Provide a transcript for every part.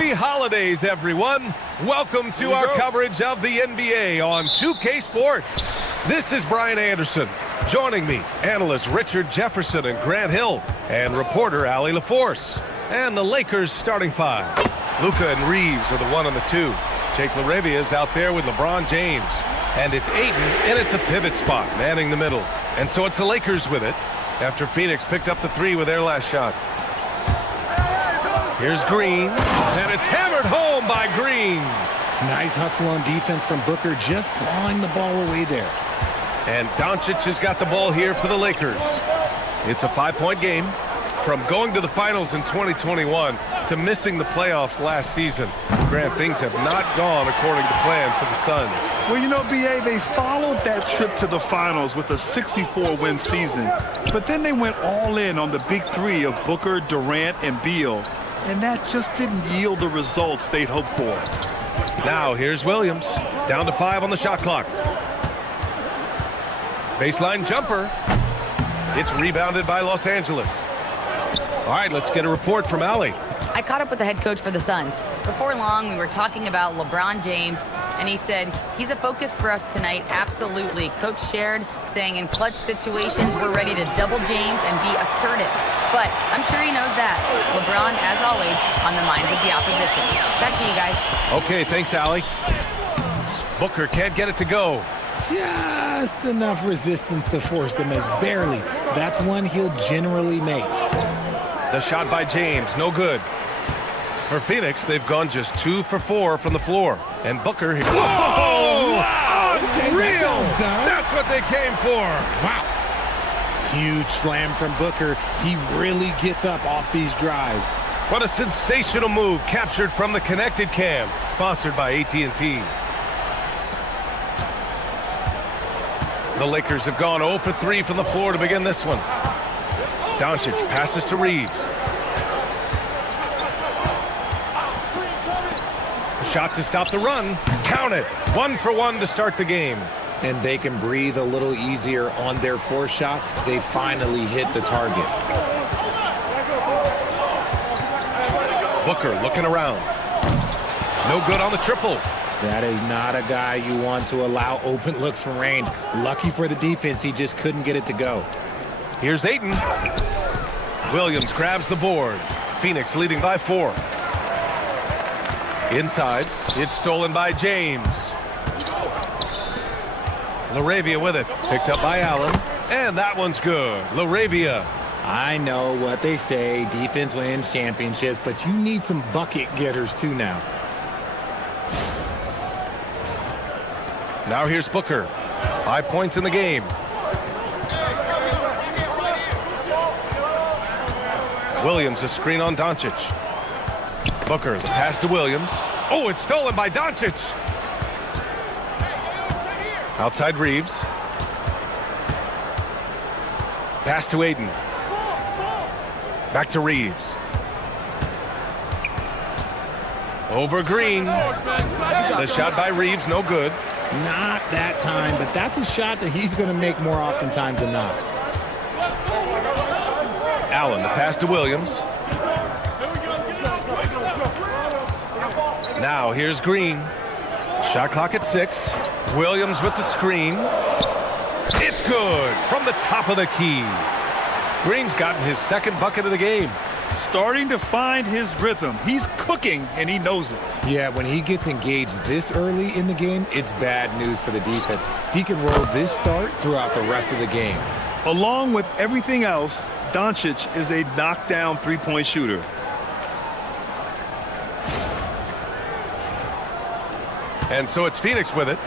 Happy holidays, everyone. Welcome to our coverage of the NBA on 2K Sports. This is Brian Anderson. Joining me, analysts Richard Jefferson and Grant Hill, and reporter Allie LaForce. And the Lakers starting five. Luka and Reeves are the 1 and the 2. Jake LaRavia is out there with LeBron James. And it's Ayton in at the pivot spot, manning the middle. And so it's the Lakers with it, after Phoenix picked up the 3 with their last shot. Here's Green, and it's hammered home by Green. Nice hustle on defense from Booker, just clawing the ball away there. And Doncic has got the ball here for the Lakers. It's a 5-point game. From going to the finals in 2021 to missing the playoffs last season, Grant, things have not gone according to plan for the Suns. Well, you know, B.A., they followed that trip to the finals with a 64-win season, but then they went all in on the big 3 of Booker, Durant, and Beal, and that just didn't yield the results they'd hoped for. Now here's Williams, down to 5 on the shot clock. Baseline jumper. It's rebounded by Los Angeles. All right, let's get a report from Allie. I caught up with the head coach for the Suns. Before long, we were talking about LeBron James, and he said, he's a focus for us tonight, absolutely. Coach shared, saying in clutch situations, we're ready to double James and be assertive. But I'm sure he knows that. LeBron, as always, on the minds of the opposition. Back to you guys. Okay, thanks, Allie. Booker can't get it to go. Just enough resistance to force the miss, barely. That's one he'll generally make. The shot by James, no good. For Phoenix, they've gone just 2 for 4 from the floor. And Booker... Whoa! Wow! Unreal! That's what they came for! Wow! Huge slam from Booker. He really gets up off these drives. What a sensational move captured from the connected cam. Sponsored by AT&T. The Lakers have gone 0 for 3 from the floor to begin this one. Doncic passes to Reeves. A shot to stop the run. Count it. 1 for 1 to start the game. And they can breathe a little easier on their fourth shot. They finally hit the target. Booker looking around. No good on the triple. That is not a guy you want to allow open looks from range. Lucky for the defense, he just couldn't get it to go. Here's Ayton. Williams grabs the board. Phoenix leading by 4. Inside, it's stolen by James. LaRavia with it. Picked up by Allen. And that one's good. LaRavia. I know what they say, defense wins championships, but you need some bucket getters too now. Now here's Booker. 5 points in the game. Williams, a screen on Doncic. Booker, the pass to Williams. Oh, it's stolen by Doncic. Outside Reeves. Pass to Ayton. Back to Reeves. Over Green. The shot by Reeves, no good. Not that time, but that's a shot that he's going to make more oftentimes than not. Allen, the pass to Williams. Now here's Green. Shot clock at 6. Williams with the screen. It's good from the top of the key. Green's gotten his 2nd bucket of the game. Starting to find his rhythm. He's cooking, and he knows it. Yeah, when he gets engaged this early in the game, it's bad news for the defense. He can roll this start throughout the rest of the game. Along with everything else, Doncic is a knockdown three-point shooter. And so it's Phoenix with it.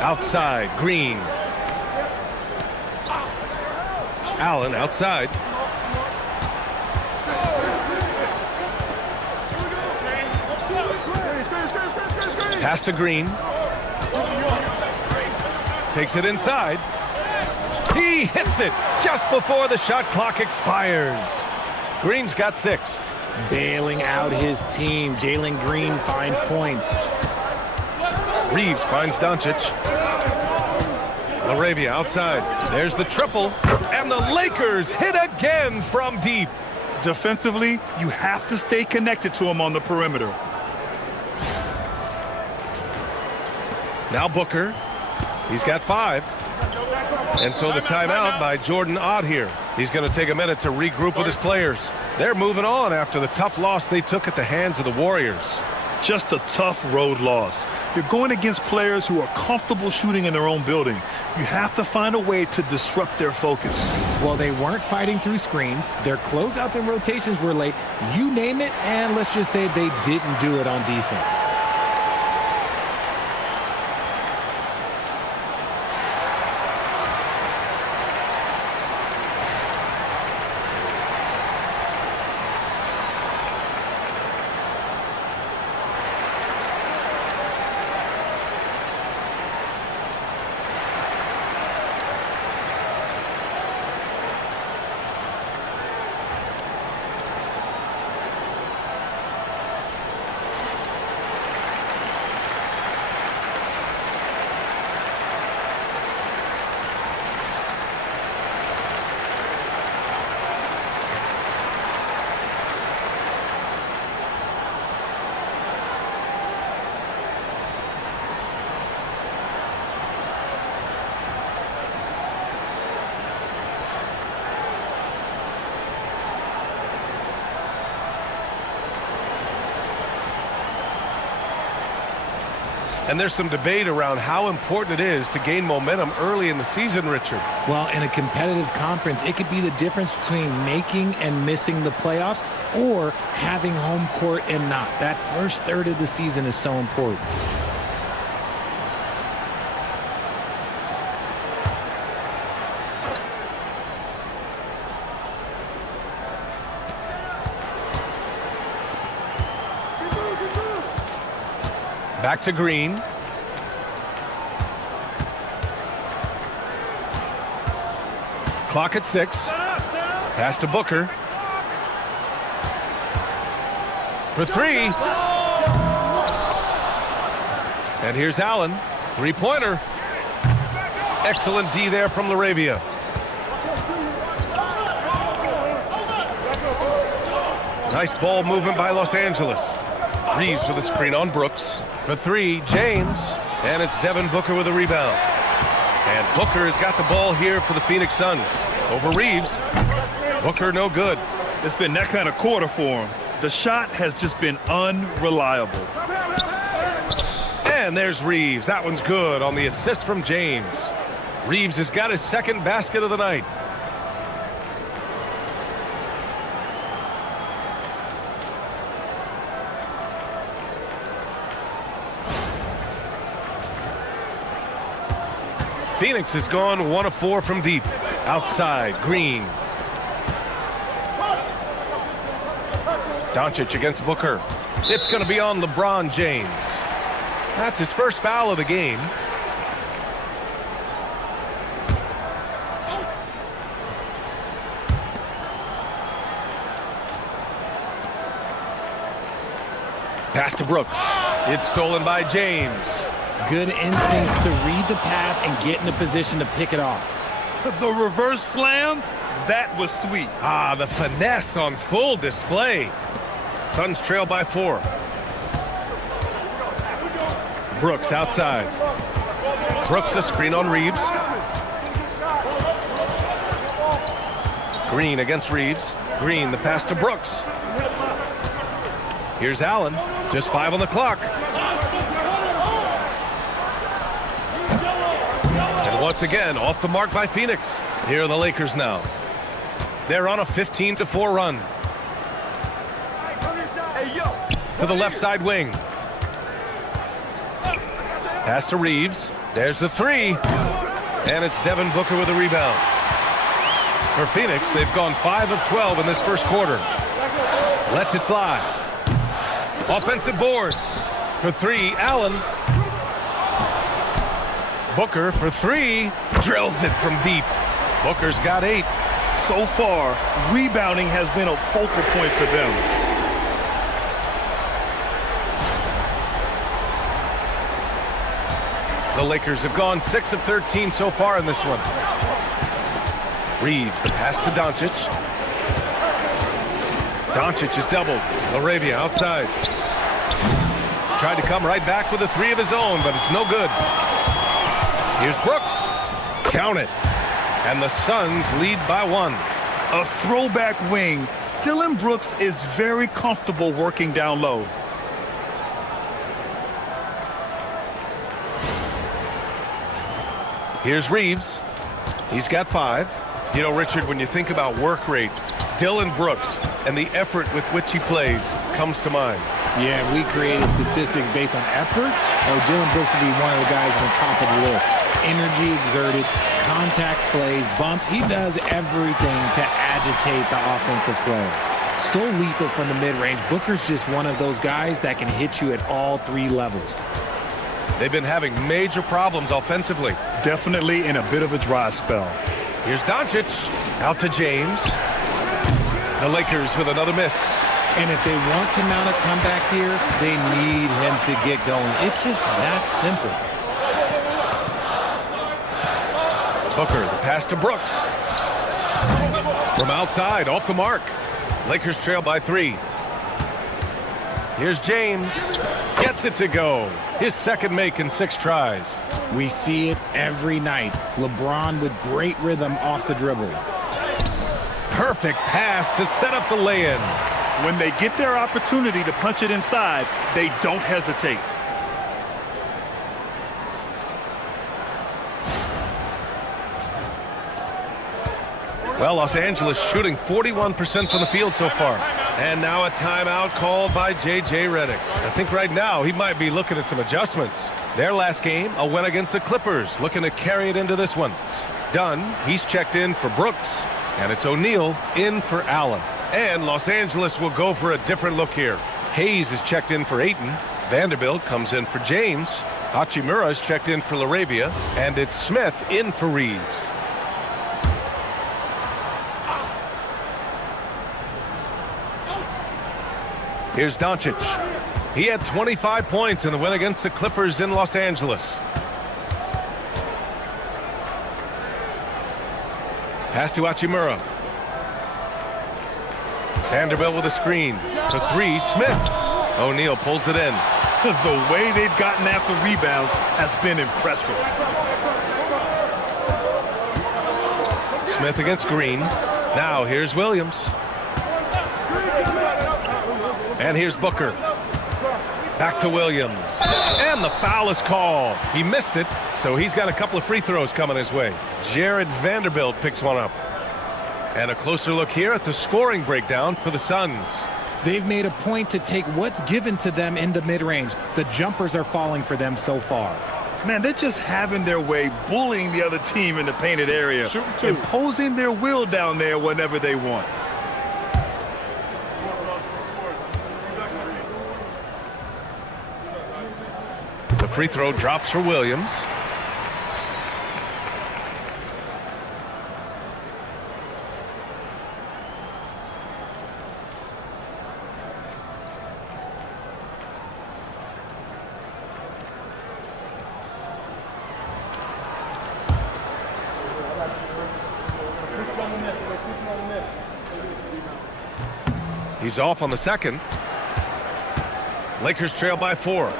Outside, Green. Allen outside. Pass to Green. Takes it inside. He hits it just before the shot clock expires. Green's got 6. Bailing out his team. Jalen Green finds points. Reeves finds Doncic. LaRavia outside. There's the triple. And the Lakers hit again from deep. Defensively, you have to stay connected to him on the perimeter. Now Booker. He's got 5. And so the timeout by Jordan Ott here. He's going to take a minute to regroup with his players. They're moving on after the tough loss they took at the hands of the Warriors. Just a tough road loss. You're going against players who are comfortable shooting in their own building. You have to find a way to disrupt their focus. Well, they weren't fighting through screens. Their closeouts and rotations were late. You name it, and let's just say they didn't do it on defense. And there's some debate around how important it is to gain momentum early in the season, Richard. Well, in a competitive conference, it could be the difference between making and missing the playoffs or having home court and not. That first third of the season is so important. Back to Green. Clock at 6. Pass to Booker. For 3. And here's Allen. Three-pointer. Excellent D there from Laravia. Nice ball movement by Los Angeles. Reeves with a screen on Brooks. For 3, James. And it's Devin Booker with a rebound. And Booker has got the ball here for the Phoenix Suns. Over Reeves. Booker no good. It's been that kind of quarter for him. The shot has just been unreliable. And there's Reeves. That one's good on the assist from James. Reeves has got his second basket of the night. Phoenix has gone 1 of 4 from deep. Outside, Green. Doncic against Booker. It's going to be on LeBron James. That's his first foul of the game. Pass to Brooks. It's stolen by James. Good instincts to read the path and get in a position to pick it off. The reverse slam, that was sweet. Ah, the finesse on full display. Suns trail by 4. Brooks outside. Brooks the screen on Reeves. Green against Reeves. Green the pass to Brooks. Here's Allen. Just 5 on the clock. And once again, off the mark by Phoenix. Here are the Lakers now. They're on a 15-4 run. To the left side wing. Pass to Reeves. There's the 3. And it's Devin Booker with a rebound. For Phoenix, they've gone 5 of 12 in this first quarter. Lets it fly. Offensive board. For 3, Allen. Booker for 3. Drills it from deep. Booker's got 8. So far, rebounding has been a focal point for them. The Lakers have gone 6 of 13 so far in this one. Reeves, the pass to Doncic. Doncic is doubled. LaRavia outside. Tried to come right back with a three of his own, but it's no good. Here's Brooks. Count it. And the Suns lead by 1. A throwback wing. Dillon Brooks is very comfortable working down low. Here's Reeves. He's got 5. You know, Richard, when you think about work rate, Dillon Brooks and the effort with which he plays comes to mind. Yeah, we created statistics based on effort. Dillon Brooks would be one of the guys on the top of the list. Energy exerted, contact plays, bumps. He does everything to agitate the offensive play. So lethal from the mid-range. Booker's just one of those guys that can hit you at all 3 levels. They've been having major problems offensively. Definitely in a bit of a dry spell. Here's Doncic. Out to James. The Lakers with another miss. And if they want to mount a comeback here, they need him to get going. It's just that simple. Booker, the pass to Brooks. From outside, off the mark. Lakers trail by 3. Here's James. Gets it to go. His second make in 6 tries. We see it every night. LeBron with great rhythm off the dribble. Perfect pass to set up the lay-in. When they get their opportunity to punch it inside, they don't hesitate. Well, Los Angeles shooting 41% from the field so far. And now a timeout called by J.J. Redick. I think right now he might be looking at some adjustments. Their last game, a win against the Clippers, looking to carry it into this one. Dunn, he's checked in for Brooks. And it's O'Neal in for Allen. And Los Angeles will go for a different look here. Hayes is checked in for Ayton. Vanderbilt comes in for James. Hachimura is checked in for LaRavia. And it's Smith in for Reeves. Here's Doncic. He had 25 points in the win against the Clippers in Los Angeles. Pass to Hachimura. Vanderbilt with a screen. For 3, Smith. O'Neal pulls it in. The way they've gotten after rebounds has been impressive. Smith against Green. Now here's Williams. And here's Booker. Back to Williams. And the foul is called. He missed it, so he's got a couple of free throws coming his way. Jared Vanderbilt picks one up. And a closer look here at the scoring breakdown for the Suns. They've made a point to take what's given to them in the mid-range. The jumpers are falling for them so far. Man, they're just having their way, bullying the other team in the painted area, imposing their will down there whenever they want. The free throw drops for Williams. He's off on the second. Lakers trail by 4.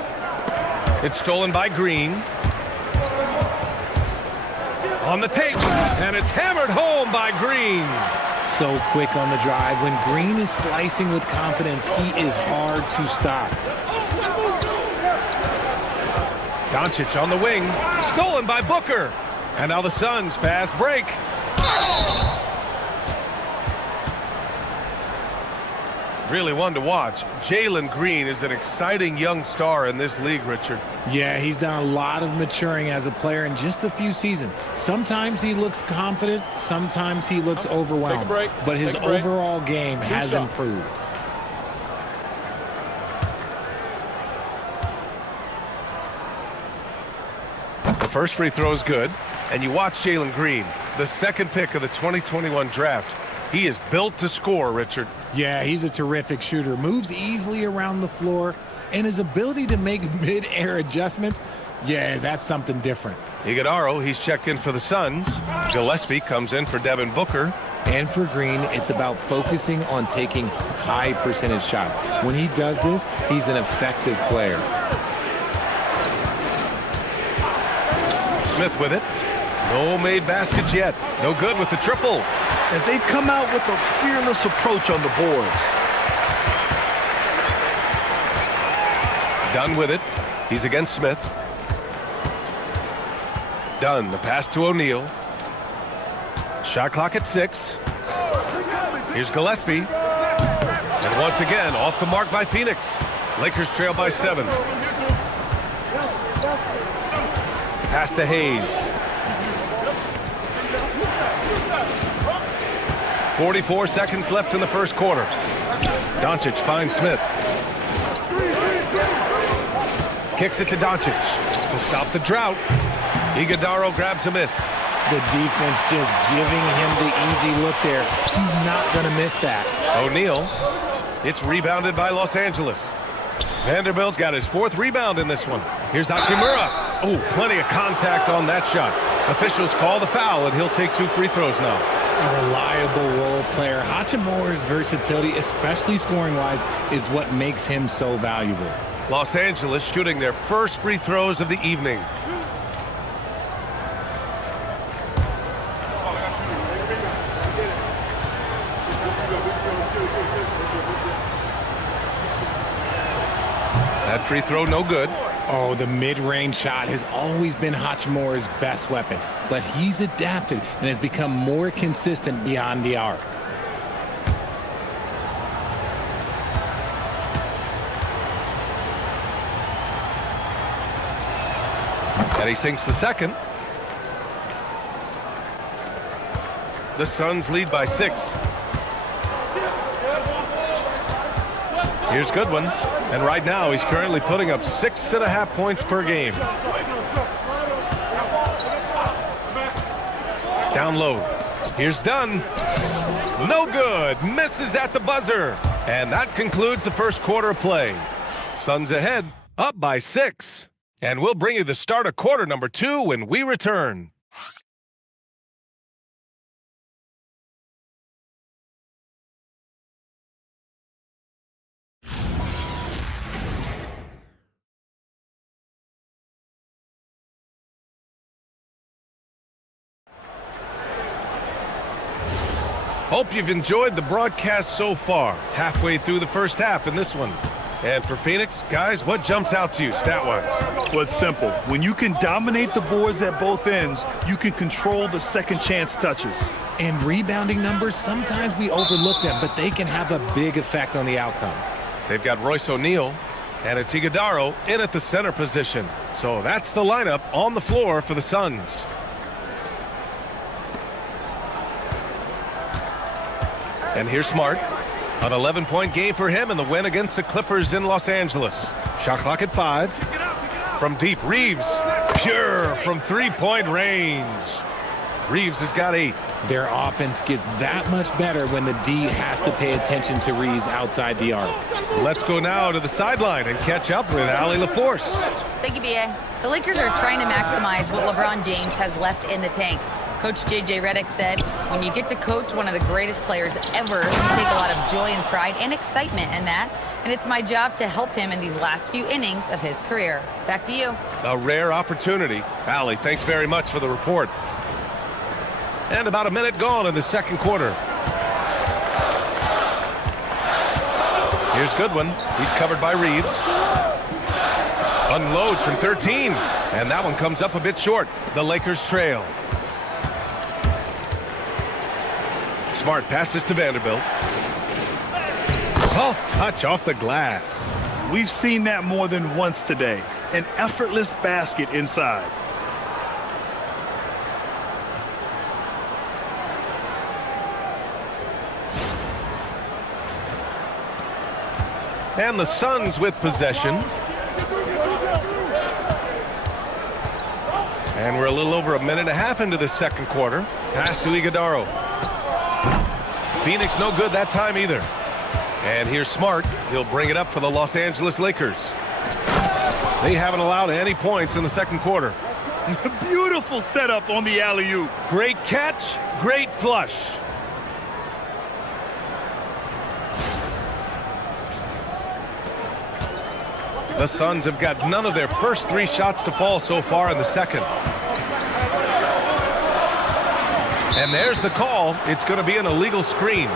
It's stolen by Green. On the take, and it's hammered home by Green. So quick on the drive. When Green is slicing with confidence, he is hard to stop. Doncic on the wing, stolen by Booker. And now the Suns fast break. Really one to watch. Jalen Green is an exciting young star in this league, Richard. Yeah, he's done a lot of maturing as a player in just a few seasons. Sometimes he looks confident, sometimes he looks overwhelmed. But his overall game has improved. The first free throw is good. And you watch Jalen Green, the second pick of the 2021 draft. He is built to score, Richard. Yeah, he's a terrific shooter. Moves easily around the floor, and his ability to make mid-air adjustments, yeah, that's something different. Iguodala, he's checked in for the Suns. Gillespie comes in for Devin Booker. And for Green, it's about focusing on taking high percentage shots. When he does this, he's an effective player. Smith with it. No made baskets yet. No good with the triple. And they've come out with a fearless approach on the boards. Dunn with it. He's against Smith. Dunn, the pass to O'Neal. Shot clock at 6. Here's Gillespie. And once again, off the mark by Phoenix. Lakers trail by 7. Pass to Hayes. 44 seconds left in the first quarter. Doncic finds Smith. Kicks it to Doncic to stop the drought. Iguodala grabs a miss. The defense just giving him the easy look there. He's not going to miss that. O'Neal. It's rebounded by Los Angeles. Vanderbilt's got his 4th rebound in this one. Here's Hachimura. Oh, plenty of contact on that shot. Officials call the foul, and he'll take 2 free throws now. A reliable role player. Hachimura's versatility, especially scoring-wise, is what makes him so valuable. Los Angeles shooting their first free throws of the evening. That free throw no good. Oh, the mid-range shot has always been Hachimura's best weapon, but he's adapted and has become more consistent beyond the arc. And he sinks the second. The Suns lead by 6. Here's Goodwin. And right now, he's currently putting up 6.5 points per game. Down low. Here's Dunn. No good. Misses at the buzzer. And that concludes the first quarter of play. Suns ahead, up by 6. And we'll bring you the start of quarter number 2 when we return. Hope you've enjoyed the broadcast so far. Halfway through the first half in this one. And for Phoenix, guys, what jumps out to you stat-wise? Well, it's simple. When you can dominate the boards at both ends, you can control the second chance touches. And rebounding numbers, sometimes we overlook them, but they can have a big effect on the outcome. They've got Royce O'Neal, and it's Iguodala in at the center position. So that's the lineup on the floor for the Suns. And here's Smart. An 11-point game for him in the win against the Clippers in Los Angeles. Shot clock at 5. From deep, Reeves. Pure from three-point range. Reeves has got 8. Their offense gets that much better when the D has to pay attention to Reeves outside the arc. Let's go now to the sideline and catch up with Allie LaForce. Thank you, B.A. The Lakers are trying to maximize what LeBron James has left in the tank. Coach J.J. Redick said, when you get to coach one of the greatest players ever, you take a lot of joy and pride and excitement in that, and it's my job to help him in these last few innings of his career. Back to you. A rare opportunity. Allie, thanks very much for the report. And about a minute gone in the second quarter. Here's Goodwin. He's covered by Reeves. Unloads from 13, and that one comes up a bit short. The Lakers trail. Smart passes to Vanderbilt. Soft touch off the glass. We've seen that more than once today. An effortless basket inside. And the Suns with possession. And we're a little over a minute and a half into the second quarter. Pass to Iguodala. Phoenix no good that time either. And here's Smart. He'll bring it up for the Los Angeles Lakers. They haven't allowed any points in the second quarter. Beautiful setup on the alley-oop. Great catch, great flush. The Suns have got none of their first 3 shots to fall so far in the second. And there's the call. It's going to be an illegal screen.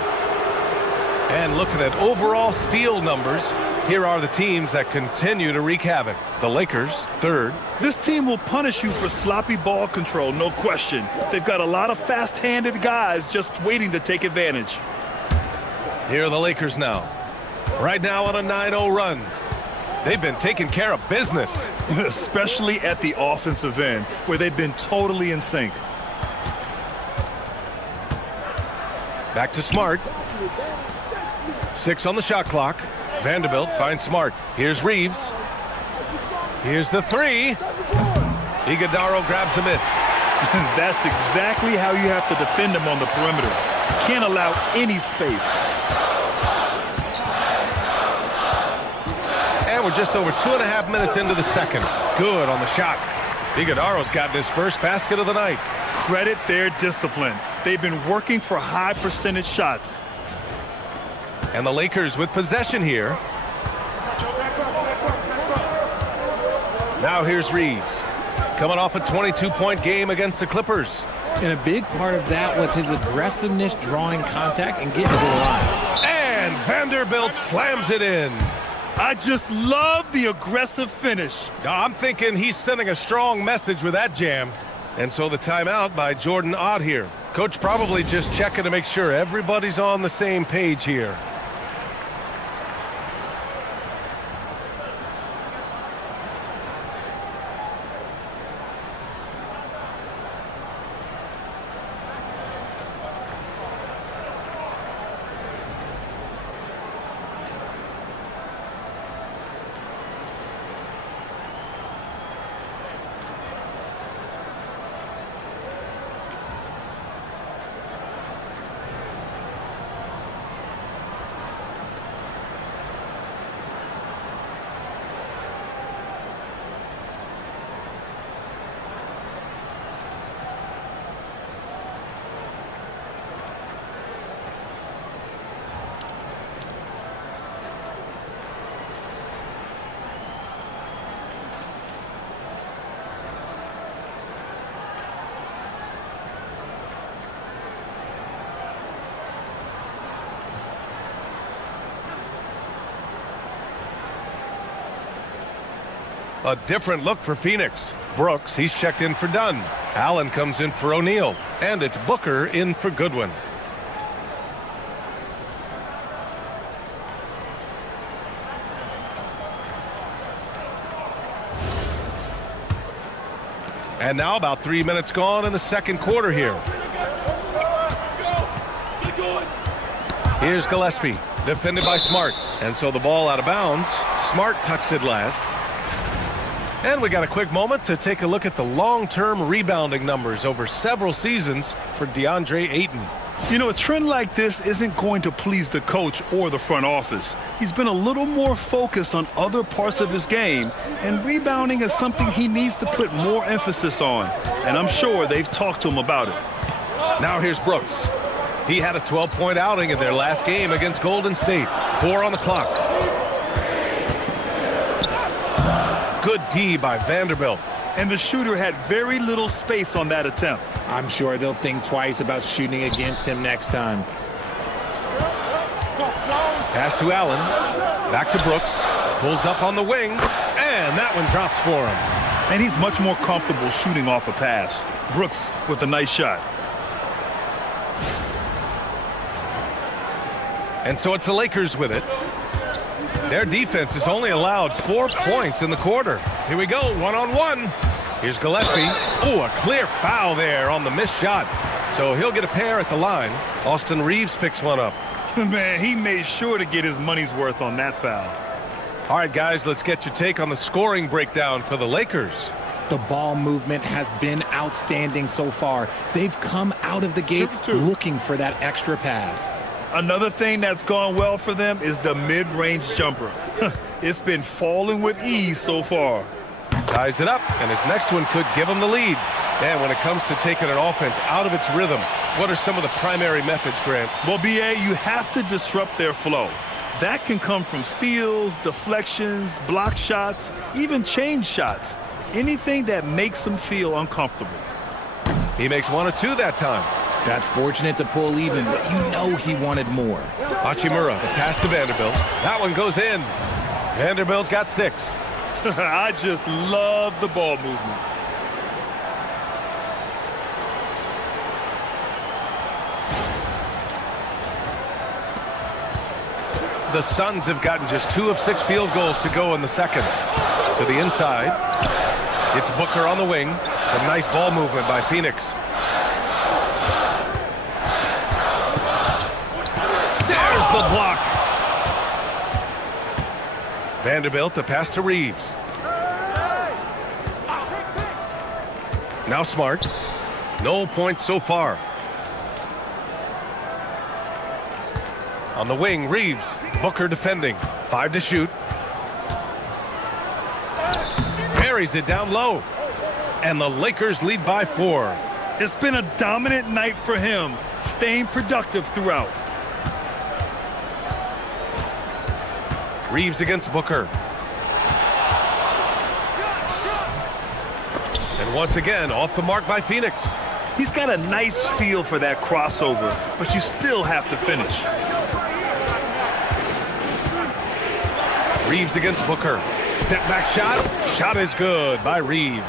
And looking at overall steal numbers, here are the teams that continue to wreak havoc. The Lakers, 3rd. This team will punish you for sloppy ball control, no question. They've got a lot of fast-handed guys just waiting to take advantage. Here are the Lakers now. Right now on a 9-0 run. They've been taking care of business. Especially at the offensive end, where they've been totally in sync. Back to Smart. 6 on the shot clock. Vanderbilt finds Smart. Here's Reeves. Here's the 3. Iguodala grabs a miss. That's exactly how you have to defend him on the perimeter. Can't allow any space. And we're just over 2.5 minutes into the second. Good on the shot. Iguodala's got his first basket of the night. Credit their discipline. They've been working for high percentage shots. And the Lakers with possession here. Now here's Reeves. Coming off a 22-point game against the Clippers. And a big part of that was his aggressiveness, drawing contact and getting to the line. And Vanderbilt slams it in. I just love the aggressive finish. I'm thinking he's sending a strong message with that jam. And so the timeout by Jordan Ott here. Coach probably just checking to make sure everybody's on the same page here. A different look for Phoenix. Brooks, he's checked in for Dunn. Allen comes in for O'Neal. And it's Booker in for Goodwin. And now about 3 minutes gone in the second quarter here. Here's Gillespie, defended by Smart. And so the ball out of bounds. Smart tucks it last. And we got a quick moment to take a look at the long-term rebounding numbers over several seasons for DeAndre Ayton. You know, a trend like this isn't going to please the coach or the front office. He's been a little more focused on other parts of his game, and rebounding is something he needs to put more emphasis on. And I'm sure they've talked to him about it. Now here's Brooks. He had a 12-point outing in their last game against Golden State. 4 on the clock. Good D by Vanderbilt. And the shooter had very little space on that attempt. I'm sure they'll think twice about shooting against him next time. Pass to Allen. Back to Brooks. Pulls up on the wing. And that one drops for him. And he's much more comfortable shooting off a pass. Brooks with a nice shot. And so it's the Lakers with it. Their defense has only allowed 4 points in the quarter. Here we go, one-on-one. Here's Gillespie. Ooh, a clear foul there on the missed shot. So he'll get a pair at the line. Austin Reeves picks one up. Man, he made sure to get his money's worth on that foul. All right, guys, let's get your take on the scoring breakdown for the Lakers. The ball movement has been outstanding so far. They've come out of the gate looking for that extra pass. Another thing that's gone well for them is the mid-range jumper. It's been falling with ease so far. Ties it up, and his next one could give him the lead. Man, when it comes to taking an offense out of its rhythm, what are some of the primary methods, Grant? Well, B.A., you have to disrupt their flow. That can come from steals, deflections, block shots, even change shots. Anything that makes them feel uncomfortable. He makes 1 or 2 that time. That's fortunate to pull even, but you know he wanted more. Hachimura, the pass to Vanderbilt. That one goes in. Vanderbilt's got 6. I just love the ball movement. The Suns have gotten just 2 of 6 field goals to go in the second. To the inside. It's Booker on the wing. Some nice ball movement by Phoenix. There's the block. Vanderbilt, the pass to Reeves. Now Smart. No points so far. On the wing, Reeves. Booker defending. 5 to shoot. Buries it down low. And the Lakers lead by 4. It's been a dominant night for him, staying productive throughout. Reeves against Booker. And once again, off the mark by Phoenix. He's got a nice feel for that crossover, but you still have to finish. Reeves against Booker. Step back shot. Shot is good by Reeves.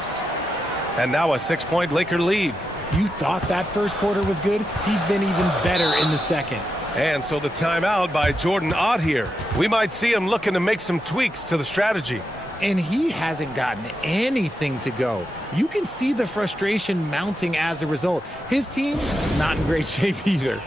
And now a 6-point Laker lead. You thought that first quarter was good? He's been even better in the second. And so the timeout by Jordan Ott here. We might see him looking to make some tweaks to the strategy. And he hasn't gotten anything to go. You can see the frustration mounting as a result. His team, not in great shape either.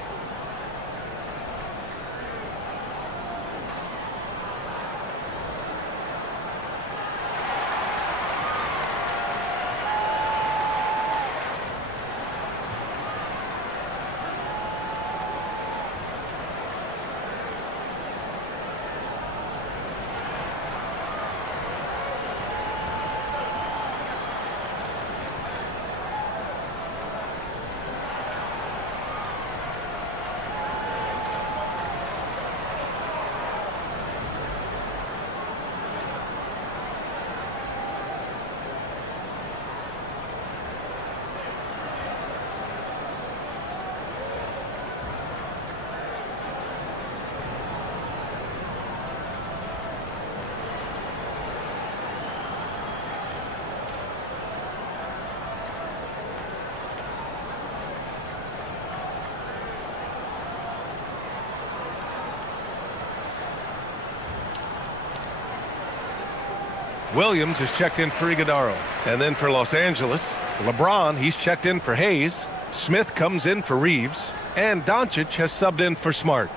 Williams is checked in for Iguodala. And then for Los Angeles, LeBron, he's checked in for Hayes. Smith comes in for Reeves. And Doncic has subbed in for Smart.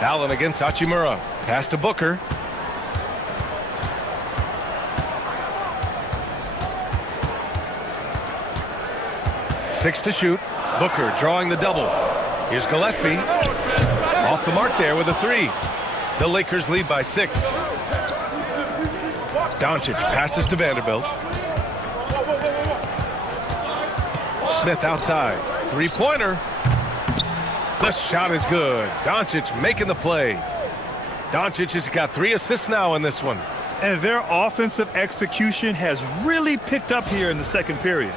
Allen against Hachimura. Pass to Booker. Six to shoot. Booker drawing the double. Here's Gillespie. Off the mark there with a 3. The Lakers lead by 6. Doncic passes to Vanderbilt. Smith outside. 3-pointer. The shot is good. Doncic making the play. Doncic has got 3 assists now in this one. And their offensive execution has really picked up here in the second period.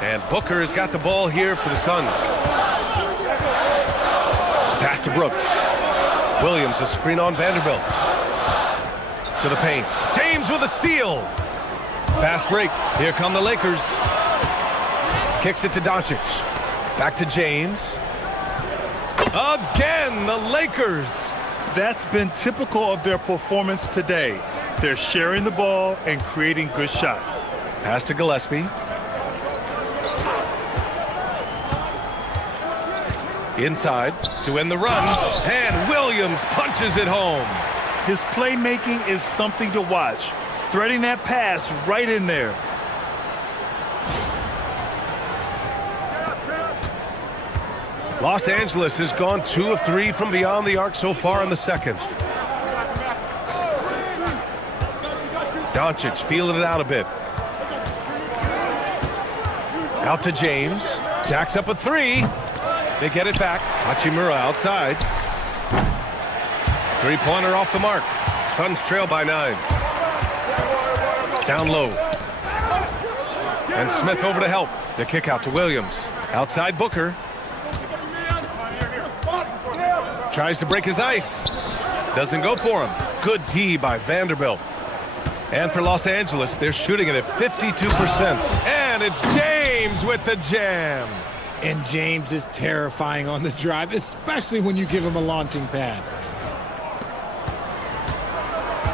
And Booker has got the ball here for the Suns. Pass to Brooks. Williams, a screen on Vanderbilt. To the paint. James with a steal. Fast break. Here come the Lakers. Kicks it to Doncic. Back to James. Again, the Lakers. That's been typical of their performance today. They're sharing the ball and creating good shots. Pass to Gillespie. Inside to end the run. And Williams punches it home. His playmaking is something to watch. Threading that pass right in there. Los Angeles has gone 2 of 3 from beyond the arc so far in the second. Doncic feeling it out a bit. Out to James. Jacks up a 3. They get it back. Hachimura outside. Three-pointer off the mark. Suns trail by 9. Down low. And Smith over to help. The kick out to Williams. Outside Booker. Tries to break his ice. Doesn't go for him. Good D by Vanderbilt. And for Los Angeles, they're shooting it at 52%. And it's James with the jam. And James is terrifying on the drive, especially when you give him a launching pad.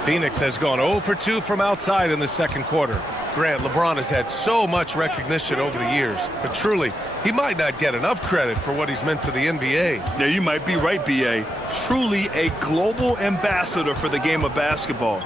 Phoenix has gone 0 for 2 from outside in the second quarter. Grant, LeBron has had so much recognition over the years, but truly, he might not get enough credit for what he's meant to the NBA. Yeah, you might be right, B.A. Truly a global ambassador for the game of basketball.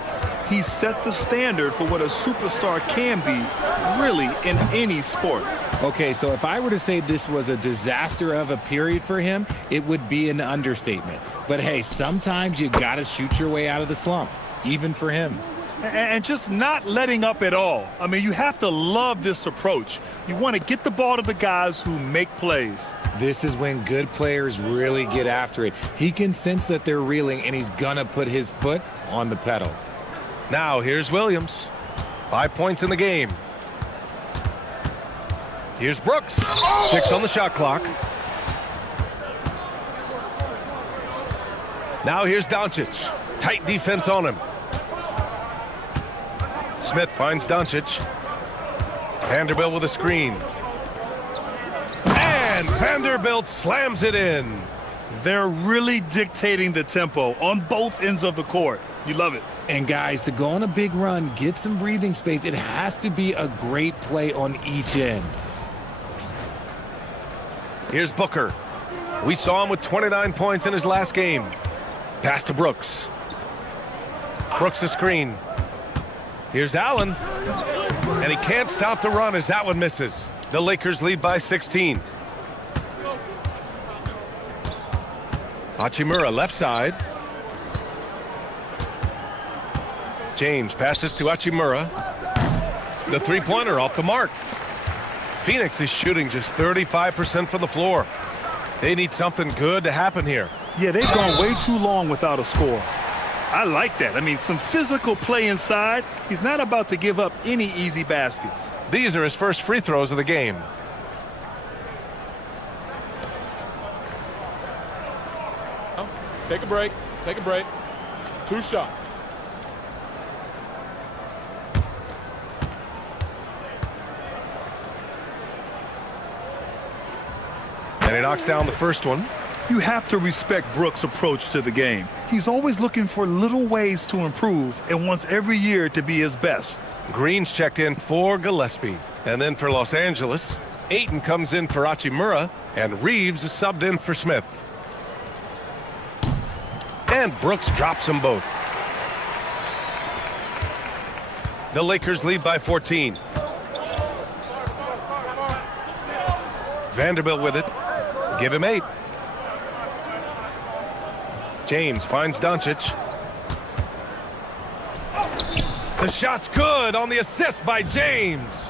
He set the standard for what a superstar can be, really, in any sport. Okay, so if I were to say this was a disaster of a period for him, it would be an understatement. But hey, sometimes you got to shoot your way out of the slump, even for him. And just not letting up at all. I mean, you have to love this approach. You want to get the ball to the guys who make plays. This is when good players really get after it. He can sense that they're reeling, and he's going to put his foot on the pedal. Now here's Williams. 5 points in the game. Here's Brooks. 6 on the shot clock. Now here's Doncic. Tight defense on him. Smith finds Doncic. Vanderbilt with a screen. And Vanderbilt slams it in. They're really dictating the tempo on both ends of the court. You love it. And guys, to go on a big run, get some breathing space, it has to be a great play on each end. Here's Booker. We saw him with 29 points in his last game. Pass to Brooks. Brooks the screen. Here's Allen. And he can't stop the run as that one misses. The Lakers lead by 16. Hachimura left side. James passes to Hachimura. The three-pointer off the mark. Phoenix is shooting just 35% from the floor. They need something good to happen here. Yeah, they've gone way too long without a score. I like that. I mean, some physical play inside. He's not about to give up any easy baskets. These are his first free throws of the game. Take a break. Take a break. 2 shots. And he knocks down the first one. You have to respect Brooks' approach to the game. He's always looking for little ways to improve and wants every year to be his best. Green's checked in for Gillespie. And then for Los Angeles, Ayton comes in for Hachimura, and Reeves is subbed in for Smith. And Brooks drops them both. The Lakers lead by 14. Vanderbilt with it. Give him 8. James finds Doncic. The shot's good on the assist by James.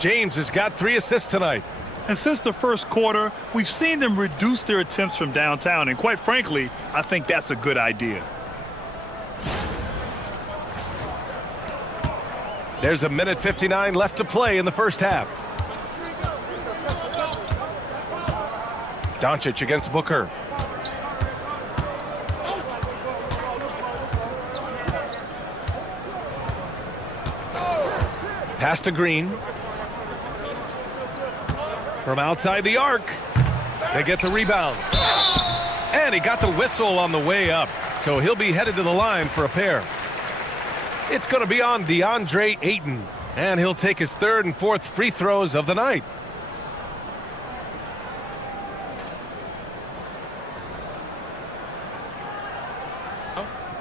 James has got 3 assists tonight. And since the first quarter, we've seen them reduce their attempts from downtown. And quite frankly, I think that's a good idea. There's a minute 59 left to play in the first half. Doncic against Booker. Pass to Green. From outside the arc. They get the rebound. And he got the whistle on the way up. So he'll be headed to the line for a pair. It's going to be on DeAndre Ayton. And he'll take his 3rd and 4th free throws of the night.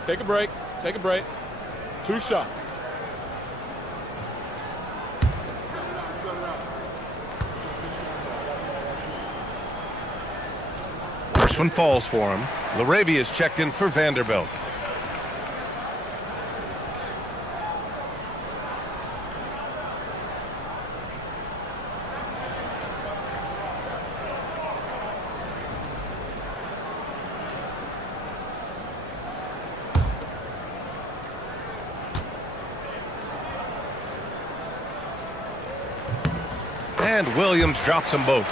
Take a break. Take a break. 2 shots. First one falls for him. Laravia is checked in for Vanderbilt. And Williams drops them both.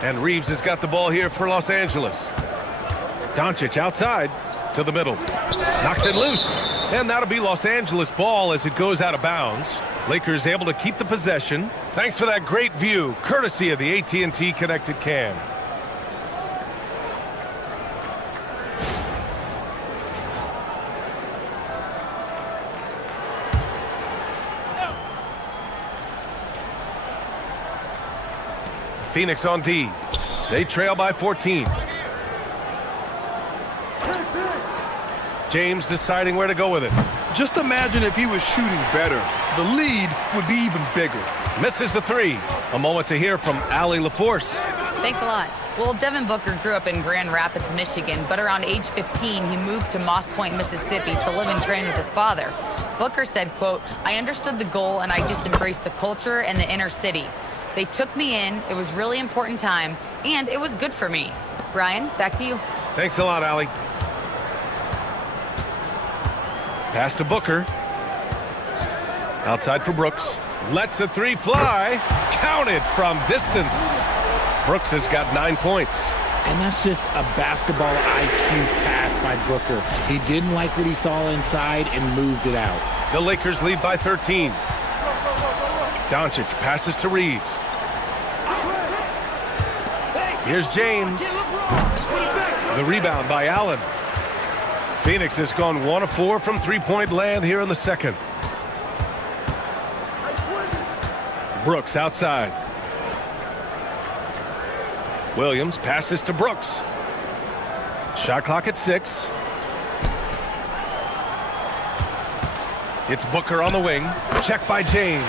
And Reeves has got the ball here for Los Angeles. Doncic outside to the middle. Knocks it loose. And that'll be Los Angeles ball as it goes out of bounds. Lakers able to keep the possession. Thanks for that great view, courtesy of the AT&T Connected Cam. Phoenix on D. They trail by 14. James deciding where to go with it. Just imagine if he was shooting better. The lead would be even bigger. Misses the three. A moment to hear from Allie LaForce. Thanks a lot. Well, Devin Booker grew up in Grand Rapids, Michigan, but around age 15, he moved to Moss Point, Mississippi to live and train with his father. Booker said, quote, "I understood the goal and I just embraced the culture and the inner city. They took me in, it was really important time, and it was good for me." Brian, back to you. Thanks a lot, Allie. Pass to Booker. Outside for Brooks. Lets the three fly. Counted from distance. Brooks has got 9 points. And that's just a basketball IQ pass by Booker. He didn't like what he saw inside and moved it out. The Lakers lead by 13. Doncic passes to Reeves. Here's James. The rebound by Allen. Phoenix has gone 1 of 4 from three-point land here in the second. Brooks outside. Williams passes to Brooks. Shot clock at 6. It's Booker on the wing. Check by James.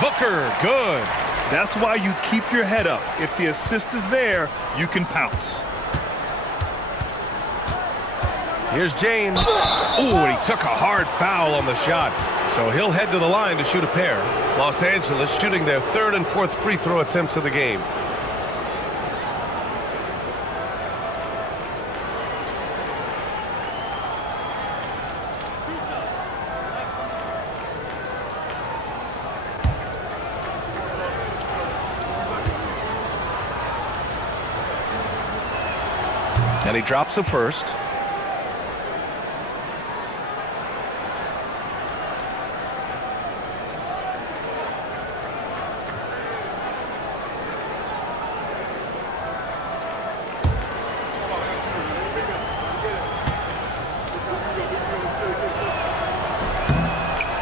Booker, good. That's why you keep your head up. If the assist is there, you can pounce. Here's James. Ooh, and he took a hard foul on the shot. So he'll head to the line to shoot a pair. Los Angeles shooting their 3rd and 4th free throw attempts of the game. And he drops the first.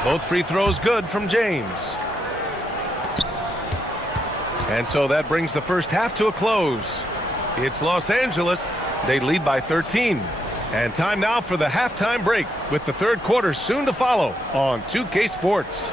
Both free throws good from James. And so that brings the first half to a close. It's Los Angeles. They lead by 13. And time now for the halftime break, with the third quarter soon to follow on 2K Sports.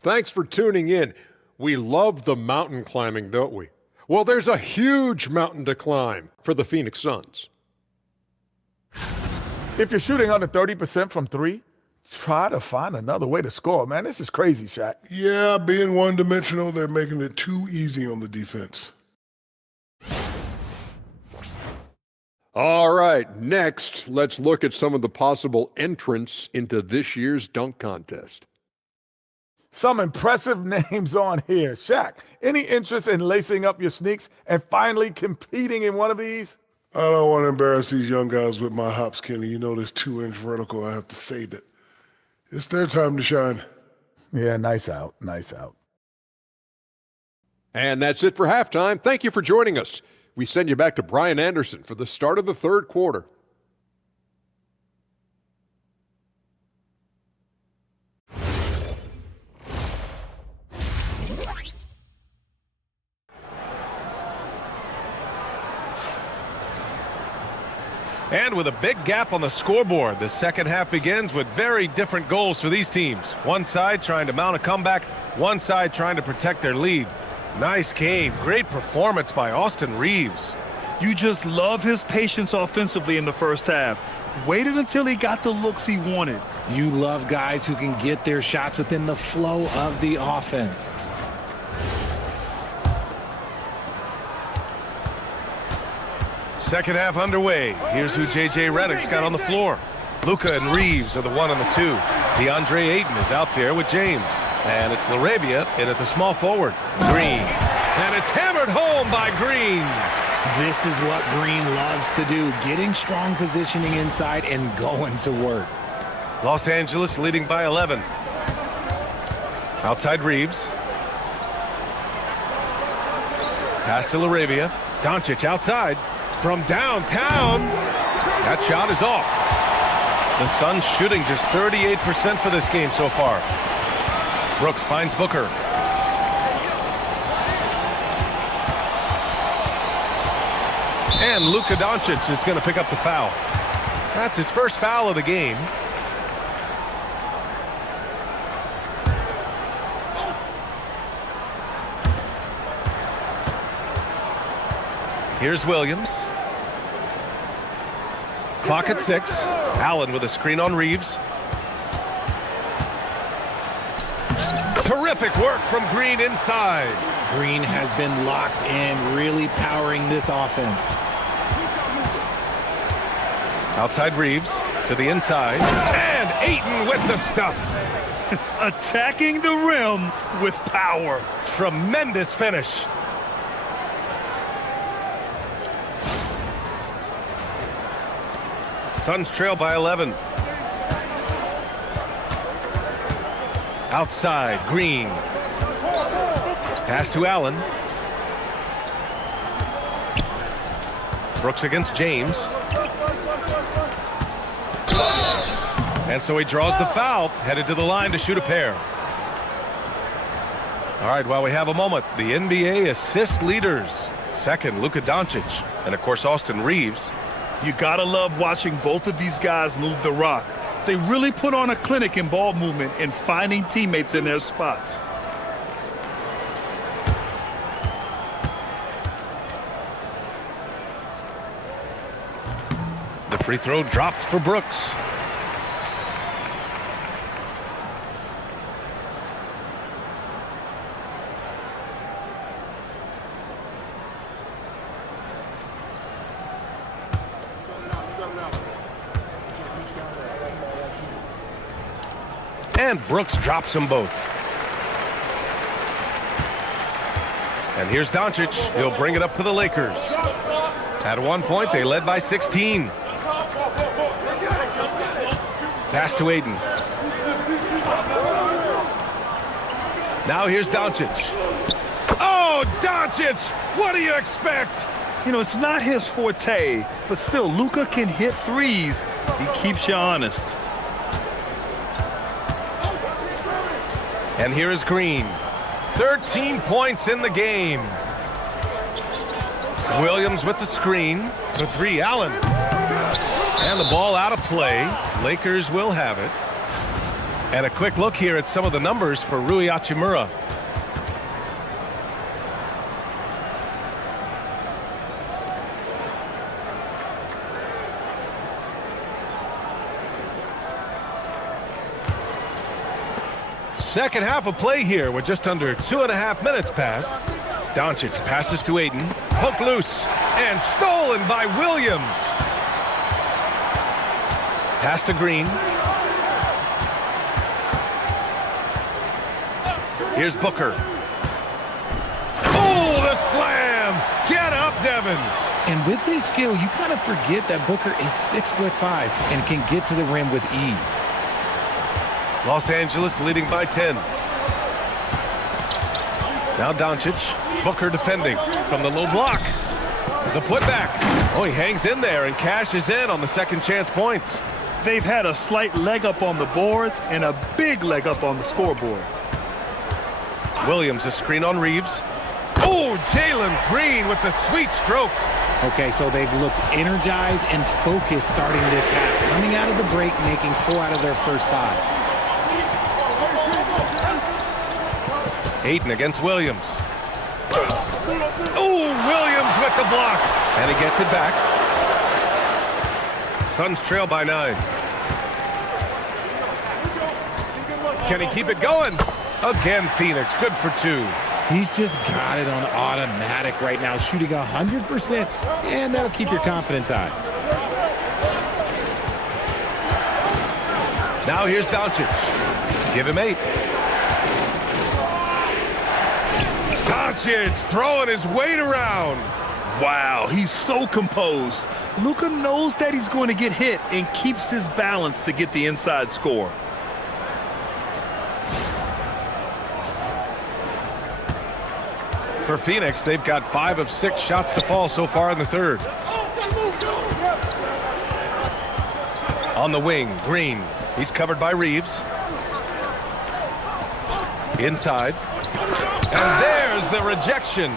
Thanks for tuning in. We love the mountain climbing, don't we? Well, there's a huge mountain to climb for the Phoenix Suns. If you're shooting under 30% from three, try to find another way to score, man. This is crazy, Shaq. Yeah, being one-dimensional, they're making it too easy on the defense. All right, next, let's look at some of the possible entrants into this year's dunk contest. Some impressive names on here. Shaq, any interest in lacing up your sneaks and finally competing in one of these? I don't want to embarrass these young guys with my hops, Kenny. You know this 2-inch vertical, I have to save it. It's their time to shine. Yeah, nice out. Nice out. And that's it for halftime. Thank you for joining us. We send you back to Brian Anderson for the start of the third quarter. And with a big gap on the scoreboard, the second half begins with very different goals for these teams. One side trying to mount a comeback, one side trying to protect their lead. Nice game. Great performance by Austin Reeves. You just love his patience offensively in the first half. Waited until he got the looks he wanted. You love guys who can get their shots within the flow of the offense. Second half underway. Here's who J.J. Redick's got on the floor. Luka and Reeves are the 1 and the 2. DeAndre Ayton is out there with James. And it's LaRavia in at the small forward. Green. And it's hammered home by Green. This is what Green loves to do, getting strong positioning inside and going to work. Los Angeles leading by 11. Outside Reeves. Pass to LaRavia. Doncic outside. From downtown, that shot is off. The Suns shooting just 38% for this game so far. Brooks finds Booker. And Luka Doncic is going to pick up the foul. That's his first foul of the game. Here's Williams. Clock at 6. Allen with a screen on Reeves. Terrific work from Green inside. Green has been locked in, really powering this offense. Outside Reeves to the inside. And Ayton with the stuff. Attacking the rim with power. Tremendous finish. Suns trail by 11. Outside, Green. Pass to Allen. Brooks against James. And so he draws the foul, headed to the line to shoot a pair. All right, while we have a moment, the NBA assist leaders. Second, Luka Doncic. And, of course, Austin Reeves. You gotta love watching both of these guys move the rock. They really put on a clinic in ball movement and finding teammates in their spots. The free throw dropped for Brooks. And Brooks drops them both. And here's Doncic. He'll bring it up for the Lakers. At one point, they led by 16. Pass to Ayton. Now here's Doncic. Oh, Doncic! What do you expect? You know, it's not his forte, but still, Luka can hit threes. He keeps you honest. And here is Green. 13 points in the game. Williams with the screen. For 3, Allen. And the ball out of play. Lakers will have it. And a quick look here at some of the numbers for Rui Hachimura. Second half of play here with just under 2.5 minutes passed. Doncic passes to Ayton. Poked loose and stolen by Williams. Pass to Green. Here's Booker. Oh, the slam! Get up, Devin! And with his skill, you kind of forget that Booker is 6'5" and can get to the rim with ease. Los Angeles leading by 10. Now Doncic. Booker defending from the low block. The putback. Oh, he hangs in there and cashes in on the second chance points. They've had a slight leg up on the boards and a big leg up on the scoreboard. Williams, a screen on Reeves. Oh, Jalen Green with the sweet stroke. Okay, so they've looked energized and focused starting this half. Coming out of the break, making 4 out of their first 5. Ayton against Williams. Oh, Williams with the block. And he gets it back. Suns trail by 9. Can he keep it going? Again, Phoenix, good for 2. He's just got it on automatic right now, shooting 100%, and that'll keep your confidence high. Now here's Doncic. Give him 8. Doncic throwing his weight around. Wow, he's so composed. Luka knows that he's going to get hit and keeps his balance to get the inside score. For Phoenix, they've got 5 of 6 shots to fall so far in the third. On the wing, Green. He's covered by Reeves. Inside. And there's the rejection.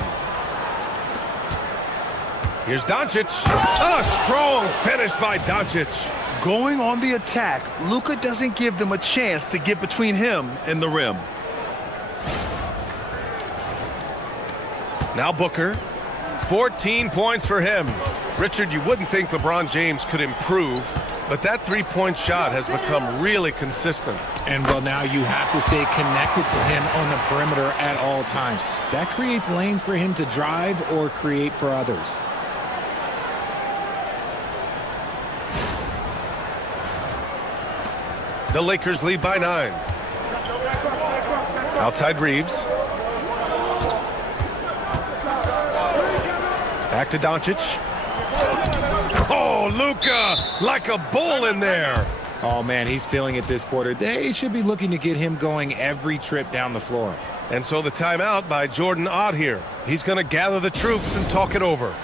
Here's Doncic. A strong finish by Doncic. Going on the attack, Luka doesn't give them a chance to get between him and the rim. Now Booker, 14 points for him. Richard, you wouldn't think LeBron James could improve, but that three-point shot has become really consistent. And well, now you have to stay connected to him on the perimeter at all times. That creates lanes for him to drive or create for others. The Lakers lead by 9. Outside Reeves. Back to Doncic. Oh, Luka, like a bull in there. Oh, man, he's feeling it this quarter. They should be looking to get him going every trip down the floor. And so the timeout by Jordan Ott here. He's going to gather the troops and talk it over.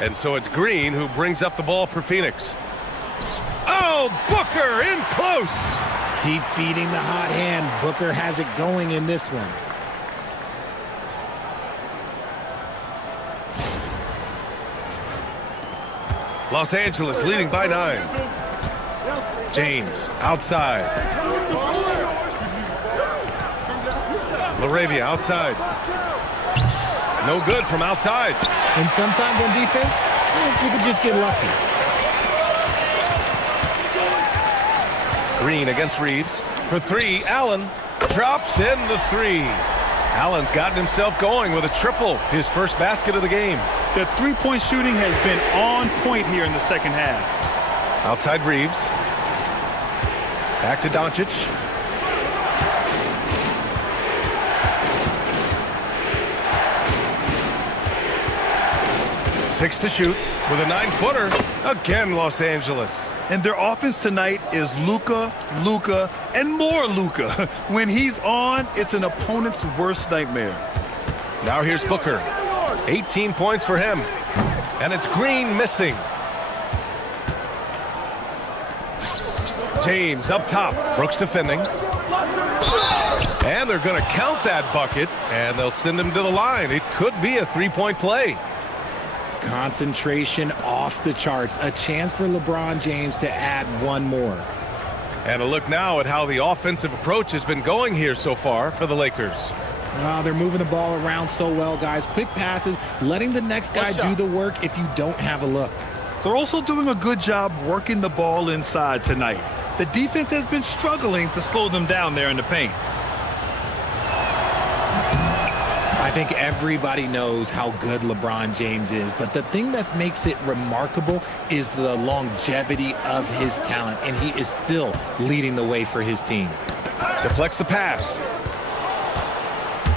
And so it's Green who brings up the ball for Phoenix. Oh, Booker in close. Keep feeding the hot hand. Booker has it going in this one. Los Angeles leading by 9. James outside. LaRavia outside. No good from outside. And sometimes on defense, you could just get lucky. Green against Reeves. For 3, Allen drops in the 3. Allen's gotten himself going with a triple, his first basket of the game. The three-point shooting has been on point here in the second half. Outside Reeves. Back to Doncic. 6 to shoot with a 9-footer. Again, Los Angeles. And their offense tonight is Luka, Luka, and more Luka. When he's on, it's an opponent's worst nightmare. Now here's Booker. 18 points for him. And it's Green missing. James up top. Brooks defending. And they're going to count that bucket, and they'll send him to the line. It could be a three-point play. Concentration off the charts. A chance for LeBron James to add one more. And a look now at how the offensive approach has been going here so far for the Lakers. Oh, they're moving the ball around so well, guys. Quick passes, letting the next guy do the work if you don't have a look. They're also doing a good job working the ball inside tonight. The defense has been struggling to slow them down there in the paint. I think everybody knows how good LeBron James is, but the thing that makes it remarkable is the longevity of his talent, and he is still leading the way for his team. Deflects the pass.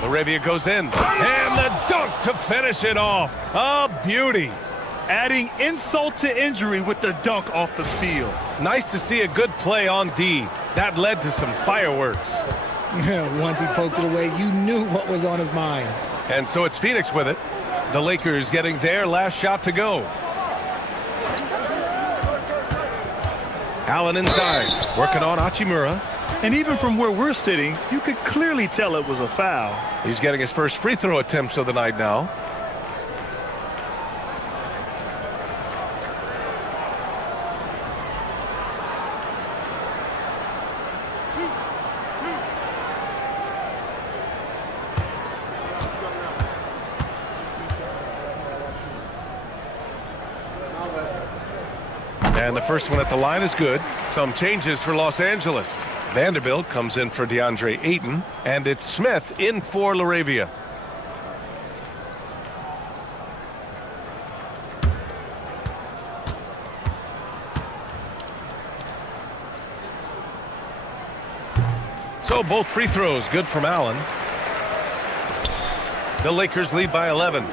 LaRavia goes in, and the dunk to finish it off. A beauty. Adding insult to injury with the dunk off the steal. Nice to see a good play on D. That led to some fireworks. Once he poked it away, you knew what was on his mind. And so it's Phoenix with it. The Lakers getting their last shot to go. Allen inside, working on Hachimura. And even from where we're sitting, you could clearly tell it was a foul. He's getting his first free throw attempts of the night now. And the first one at the line is good. Some changes for Los Angeles. Vanderbilt comes in for DeAndre Ayton, and it's Smith in for LaRavia. So both free throws good from Allen. The Lakers lead by 11.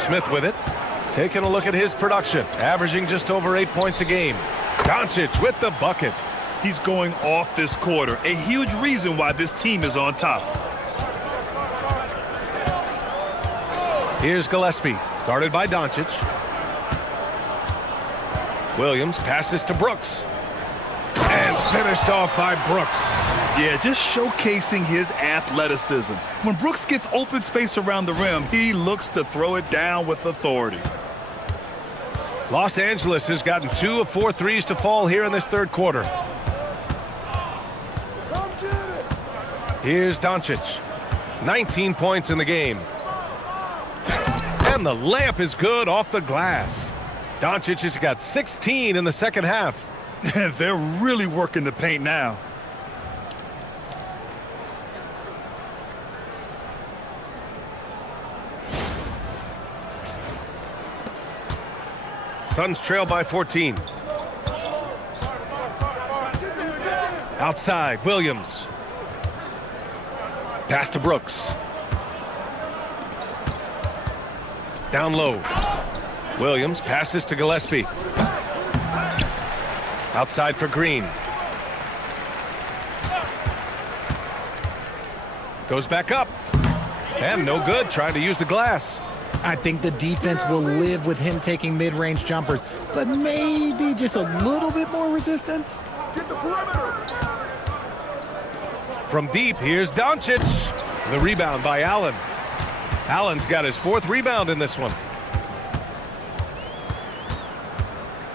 Smith with it. Taking a look at his production, averaging just over 8 points a game. Doncic with the bucket. He's going off this quarter, a huge reason why this team is on top. Here's Gillespie, guarded by Doncic. Williams passes to Brooks. And finished off by Brooks. Yeah, just showcasing his athleticism. When Brooks gets open space around the rim, he looks to throw it down with authority. Los Angeles has gotten 2 of 4 threes to fall here in this third quarter. Here's Doncic. 19 points in the game. And the layup is good off the glass. Doncic has got 16 in the second half. They're really working the paint now. Suns trail by 14. Outside, Williams. Pass to Brooks. Down low. Williams passes to Gillespie. Outside for Green. Goes back up. And no good, trying to use the glass. I think the defense will live with him taking mid-range jumpers, but maybe just a little bit more resistance. From deep, here's Doncic. The rebound by Allen. Allen's got his 4th rebound in this one.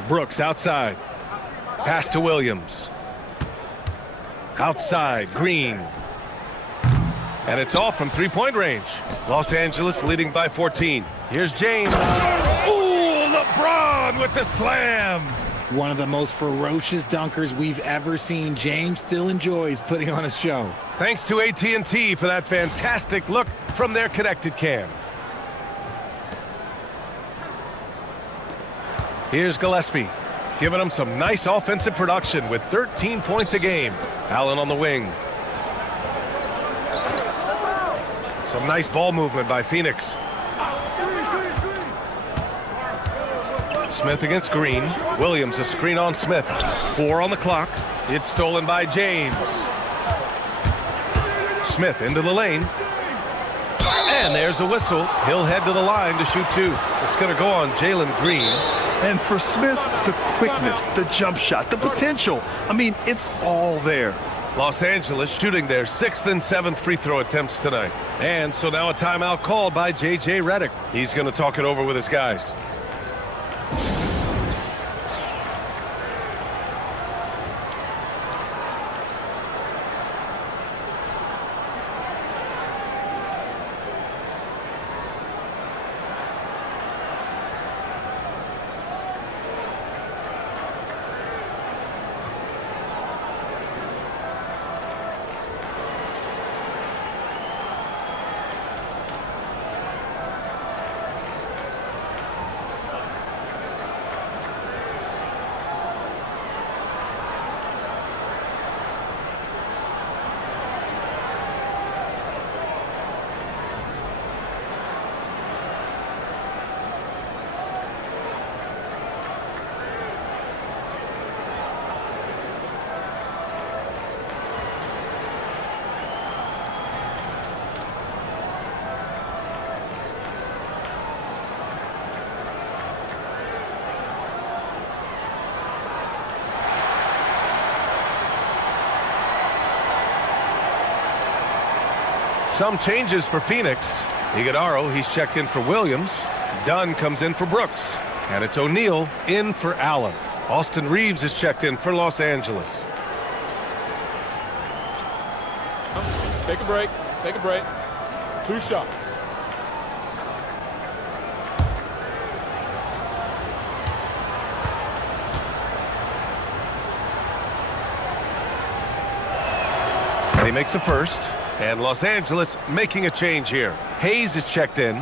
Brooks outside. Pass to Williams. Outside, Green. And it's off from three-point range. Los Angeles leading by 14. Here's James. Ooh, LeBron with the slam. One of the most ferocious dunkers we've ever seen. James still enjoys putting on a show. Thanks to AT&T for that fantastic look from their connected cam. Here's Gillespie, giving them some nice offensive production with 13 points a game. Allen on the wing. Some nice ball movement by Phoenix. Smith against Green. Williams a screen on Smith. 4 on the clock. It's stolen by James. Smith into the lane. And there's a whistle. He'll head to the line to shoot 2. It's going to go on Jalen Green. And for Smith, the quickness, the jump shot, the potential. I mean, it's all there. Los Angeles shooting their 6th and 7th free throw attempts tonight. And so now a timeout called by J.J. Redick. He's going to talk it over with his guys. Some changes for Phoenix. Iguodaro, he's checked in for Williams. Dunn comes in for Brooks. And it's O'Neal in for Allen. Austin Reeves is checked in for Los Angeles. Take a break. Take a break. 2 shots. And he makes a first. And Los Angeles making a change here. Hayes is checked in.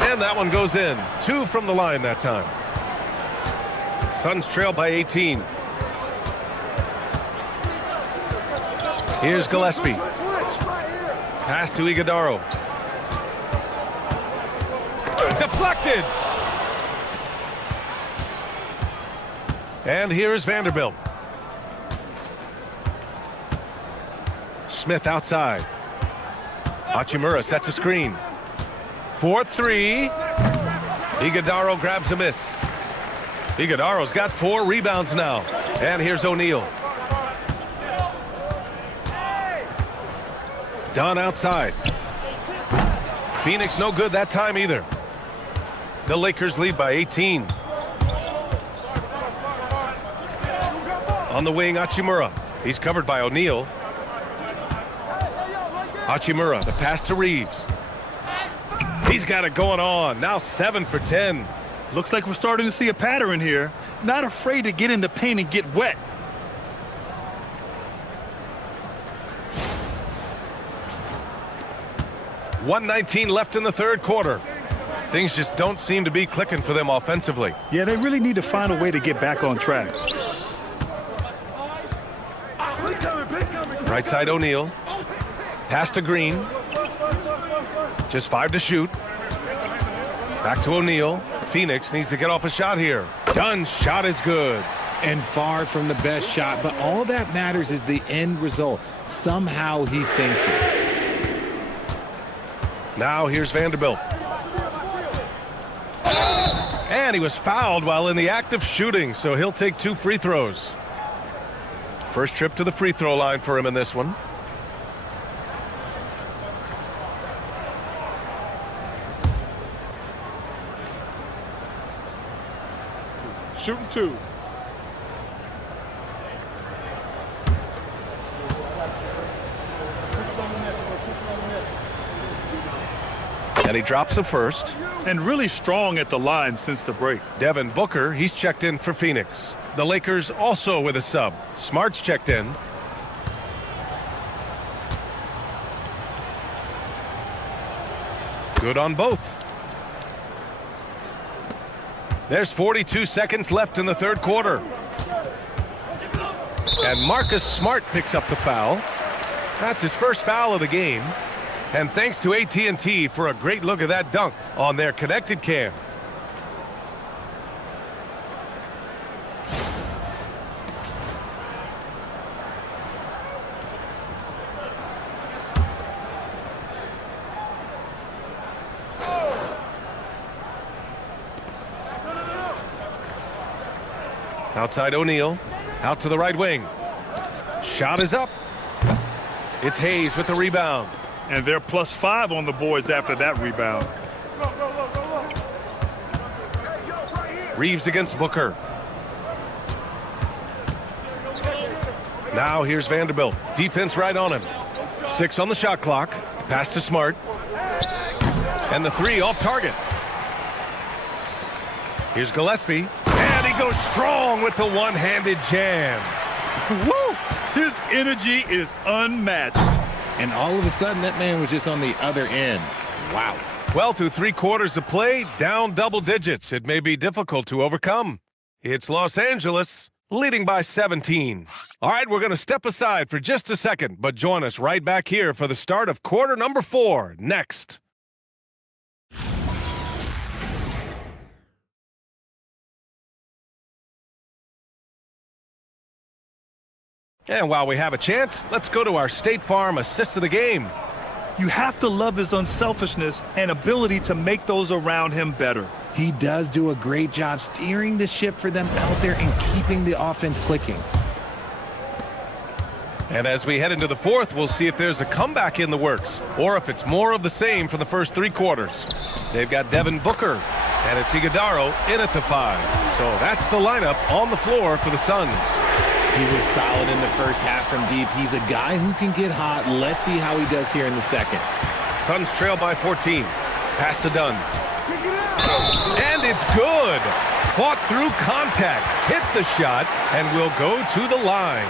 And that one goes in. 2 from the line that time. Suns trail by 18. Here's Gillespie. Pass to Iguodaro. Deflected. And here's Vanderbilt. Smith outside. Hachimura sets a screen. 4-3. Iguodaro grabs a miss. Iguodaro's got 4 rebounds now. And here's O'Neal. Dunn outside. Phoenix no good that time either. The Lakers lead by 18. On the wing, Hachimura. He's covered by O'Neal. Hachimura, the pass to Reeves. He's got it going on. Now 7 for 10. Looks like we're starting to see a pattern here. Not afraid to get in the paint and get wet. .119 left in the third quarter. Things just don't seem to be clicking for them offensively. Yeah, they really need to find a way to get back on track. Right side O'Neal. Pass to Green. Just 5 to shoot. Back to O'Neal. Phoenix needs to get off a shot here. Dunn's shot is good. And far from the best shot, but all that matters is the end result. Somehow he sinks it. Now here's Vanderbilt. And he was fouled while in the act of shooting, so he'll take 2 free throws. First trip to the free throw line for him in this one. Shooting 2. And he drops the first. And really strong at the line since the break. Devin Booker, he's checked in for Phoenix. The Lakers also with a sub. Smart's checked in. Good on both. There's 42 seconds left in the third quarter. And Marcus Smart picks up the foul. That's his first foul of the game. And thanks to AT&T for a great look at that dunk on their connected cam. Outside O'Neal, out to the right wing. Shot is up. It's Hayes with the rebound. And they're +5 on the boards after that rebound. Reeves against Booker. Now here's Vanderbilt. Defense right on him. 6 on the shot clock. Pass to Smart. And the 3 off target. Here's Gillespie. And he goes strong with the one-handed jam. Woo! His energy is unmatched. And all of a sudden, that man was just on the other end. Wow. Well, through 3 quarters of play, down double digits. It may be difficult to overcome. It's Los Angeles, leading by 17. All right, we're going to step aside for just a second, but join us right back here for the start of quarter number 4 next. And while we have a chance, let's go to our State Farm assist of the game. You have to love his unselfishness and ability to make those around him better. He does do a great job steering the ship for them out there and keeping the offense clicking. And as we head into the fourth, we'll see if there's a comeback in the works or if it's more of the same from the first 3 quarters. They've got Devin Booker, and it's Iguodala in at the 5. So that's the lineup on the floor for the Suns. He was solid in the first half from deep. He's a guy who can get hot. Let's see how he does here in the second. Suns trail by 14. Pass to Dunn. And it's good. Fought through contact. Hit the shot and will go to the line.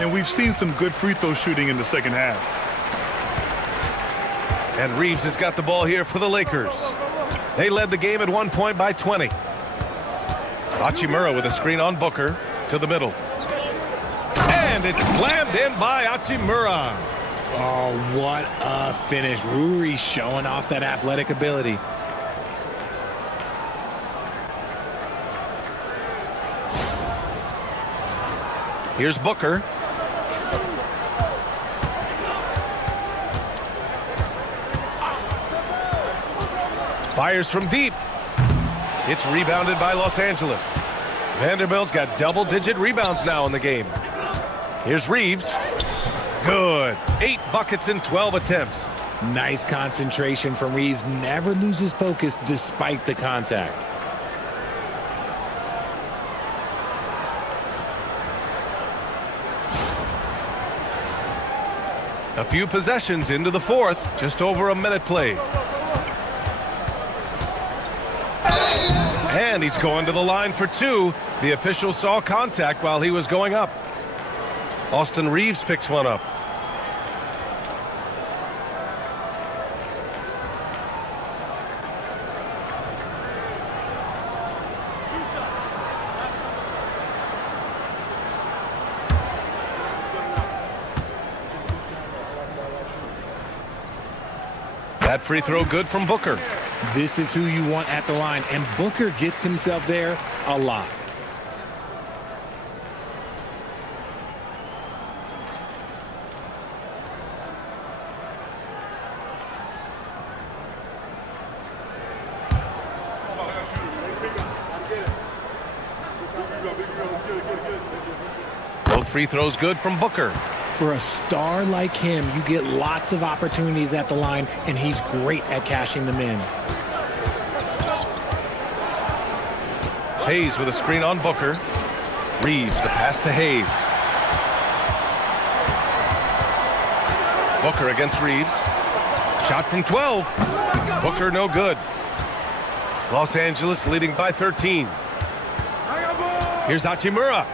And we've seen some good free throw shooting in the second half. And Reeves has got the ball here for the Lakers. They led the game at 1 point by 20. Hachimura with a screen on Booker to the middle. And it's slammed in by Hachimura. Oh, what a finish. Ruri showing off that athletic ability. Here's Booker. Fires from deep. It's rebounded by Los Angeles. Vanderbilt's got double-digit rebounds now in the game. Here's Reeves. Good. 8 buckets in 12 attempts. Nice concentration from Reeves. Never loses focus despite the contact. A few possessions into the fourth. Just over a minute played. And he's going to the line for 2. The official saw contact while he was going up. Austin Reeves picks one up. That free throw good from Booker. This is who you want at the line, and Booker gets himself there a lot. Both free throws good from Booker. For a star like him, you get lots of opportunities at the line, and he's great at cashing them in. Hayes with a screen on Booker. Reeves, the pass to Hayes. Booker against Reeves. Shot from 12. Booker no good. Los Angeles leading by 13. Here's Hachimura.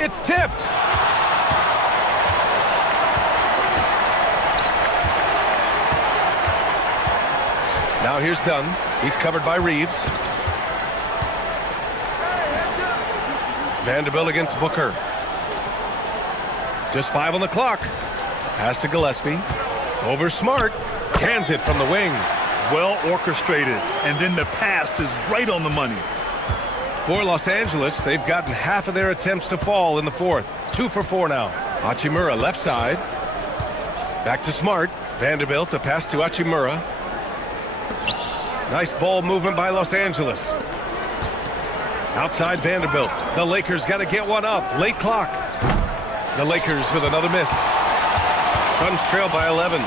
It's tipped. Now here's Dunn. He's covered by Reeves. Vanderbilt against Booker. Just 5 on the clock. Pass to Gillespie. Over Smart. Cans it from the wing. Well orchestrated, and then the pass is right on the money. For Los Angeles, they've gotten half of their attempts to fall in the fourth. 2 for 4 now. Hachimura left side. Back to Smart. Vanderbilt, the pass to Hachimura. Nice ball movement by Los Angeles. Outside Vanderbilt. The Lakers got to get one up. Late clock. The Lakers with another miss. Suns trail by 11.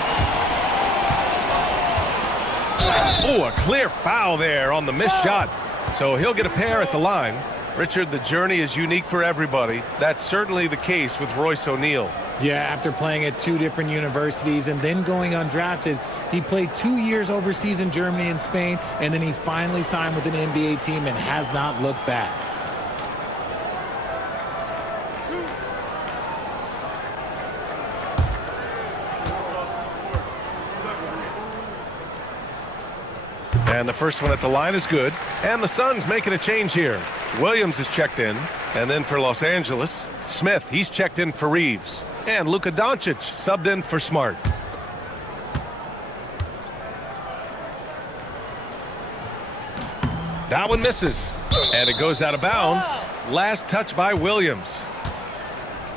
Oh, a clear foul there on the missed shot. So he'll get a pair at the line. Richard, the journey is unique for everybody. That's certainly the case with Royce O'Neal. Yeah, after playing at 2 different universities and then going undrafted, he played 2 years overseas in Germany and Spain, and then he finally signed with an NBA team and has not looked back. And the first one at the line is good. And the Suns making a change here. Williams is checked in. And then for Los Angeles, Smith, he's checked in for Reeves. And Luka Doncic subbed in for Smart. That one misses. And it goes out of bounds. Last touch by Williams.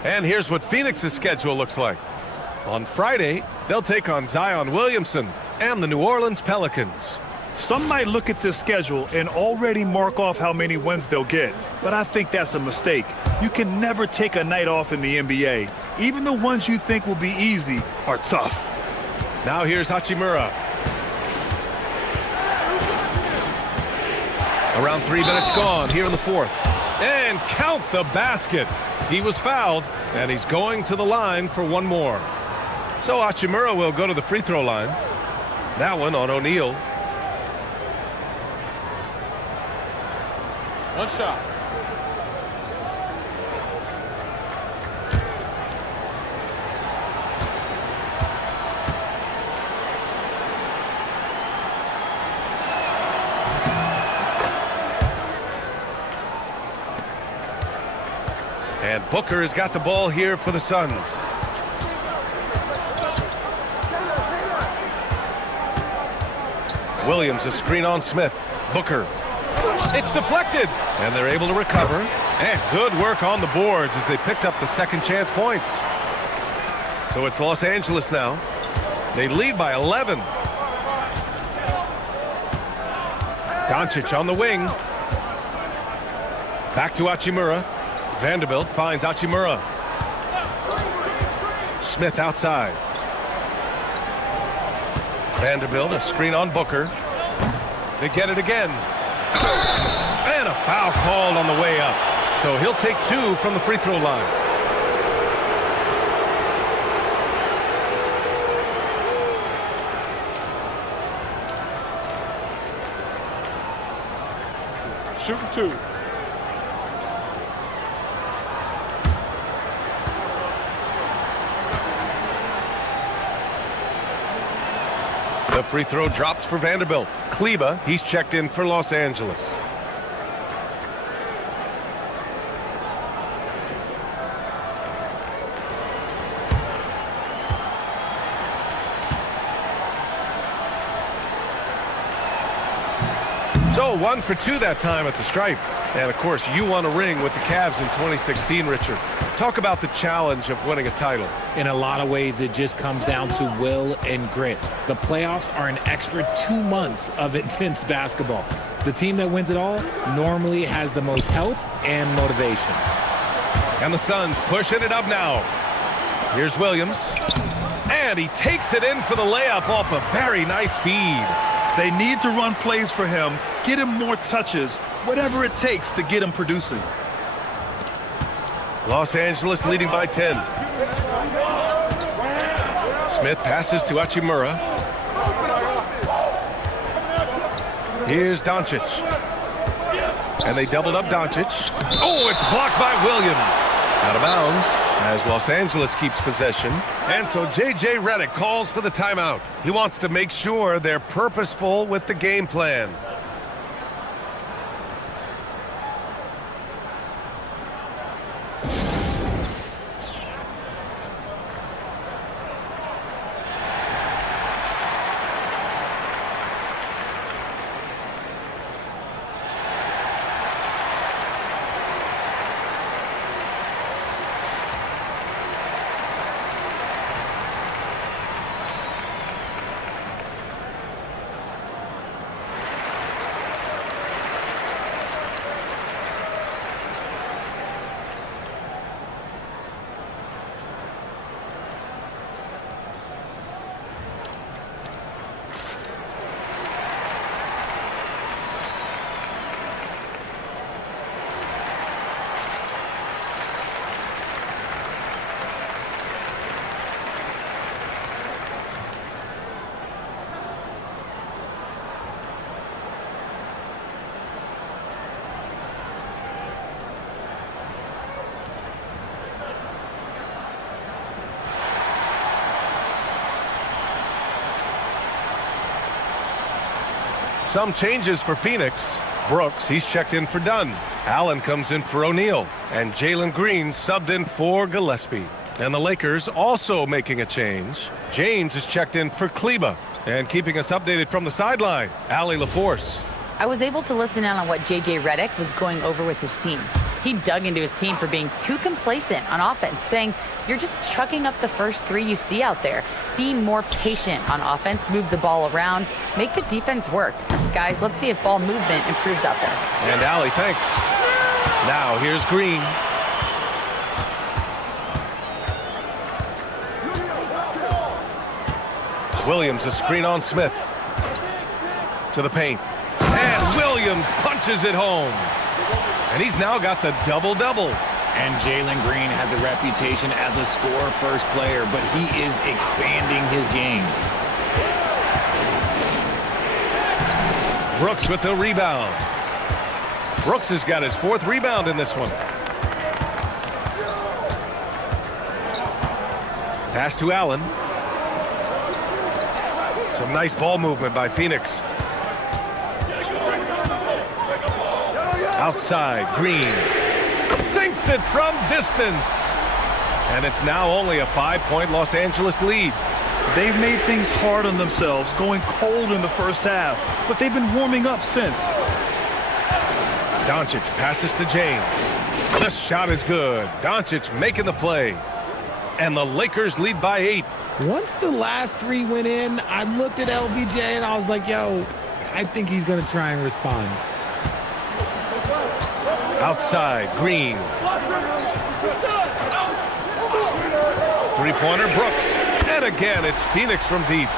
And here's what Phoenix's schedule looks like. On Friday, they'll take on Zion Williamson and the New Orleans Pelicans. Some might look at this schedule and already mark off how many wins they'll get, but I think that's a mistake. You can never take a night off in the NBA. Even the ones you think will be easy are tough. Now here's Hachimura. Around 3 minutes gone here in the fourth. And count the basket. He was fouled, and he's going to the line for one more. So Hachimura will go to the free throw line. That one on O'Neal. One shot. And Booker has got the ball here for the Suns. Williams, a screen on Smith. Booker. It's deflected. And they're able to recover. And good work on the boards as they picked up the second chance points. So it's Los Angeles now. They lead by 11. Doncic on the wing. Back to Hachimura. Vanderbilt finds Hachimura. Smith outside. Vanderbilt, a screen on Booker. They get it again. And a foul called on the way up. So he'll take 2 from the free throw line. Shooting 2. The free throw drops for Vanderbilt. Kleba, he's checked in for Los Angeles. So 1 for 2 that time at the stripe. And of course, you won a ring with the Cavs in 2016, Richard. Talk about the challenge of winning a title. In a lot of ways, it just comes down to will and grit. The playoffs are an extra 2 months of intense basketball. The team that wins it all normally has the most health and motivation. And the Suns pushing it up now. Here's Williams. And he takes it in for the layup off a very nice feed. They need to run plays for him, get him more touches, whatever it takes to get him producing. Los Angeles leading by 10. Smith passes to Hachimura. Here's Doncic. And they doubled up Doncic. Oh, it's blocked by Williams. Out of bounds as Los Angeles keeps possession. And so J.J. Redick calls for the timeout. He wants to make sure they're purposeful with the game plan. Some changes for Phoenix. Brooks, he's checked in for Dunn. Allen comes in for O'Neal. And Jalen Green subbed in for Gillespie. And the Lakers also making a change. James is checked in for Kleba. And keeping us updated from the sideline, Allie LaForce. I was able to listen in on what J.J. Redick was going over with his team. He dug into his team for being too complacent on offense, saying, you're just chucking up the first three you see out there. Be more patient on offense, move the ball around, make the defense work. Guys, let's see if ball movement improves out there. And Allie, thanks. Now here's Green. Williams, a screen on Smith. To the paint. And Williams punches it home. And he's now got the double-double. And Jalen Green has a reputation as a score-first player, but he is expanding his game. Brooks with the rebound. Brooks has got his fourth rebound in this one. Pass to Allen. Some nice ball movement by Phoenix. Outside, Green sinks it from distance. And it's now only a 5-point Los Angeles lead. They've made things hard on themselves, going cold in the first half, but they've been warming up since. Doncic passes to James. The shot is good. Doncic making the play. And the Lakers lead by 8. Once the last three went in, I looked at LBJ and I was like, yo, I think he's going to try and respond. Outside, Green. Three-pointer, Brooks. And again, it's Phoenix from deep.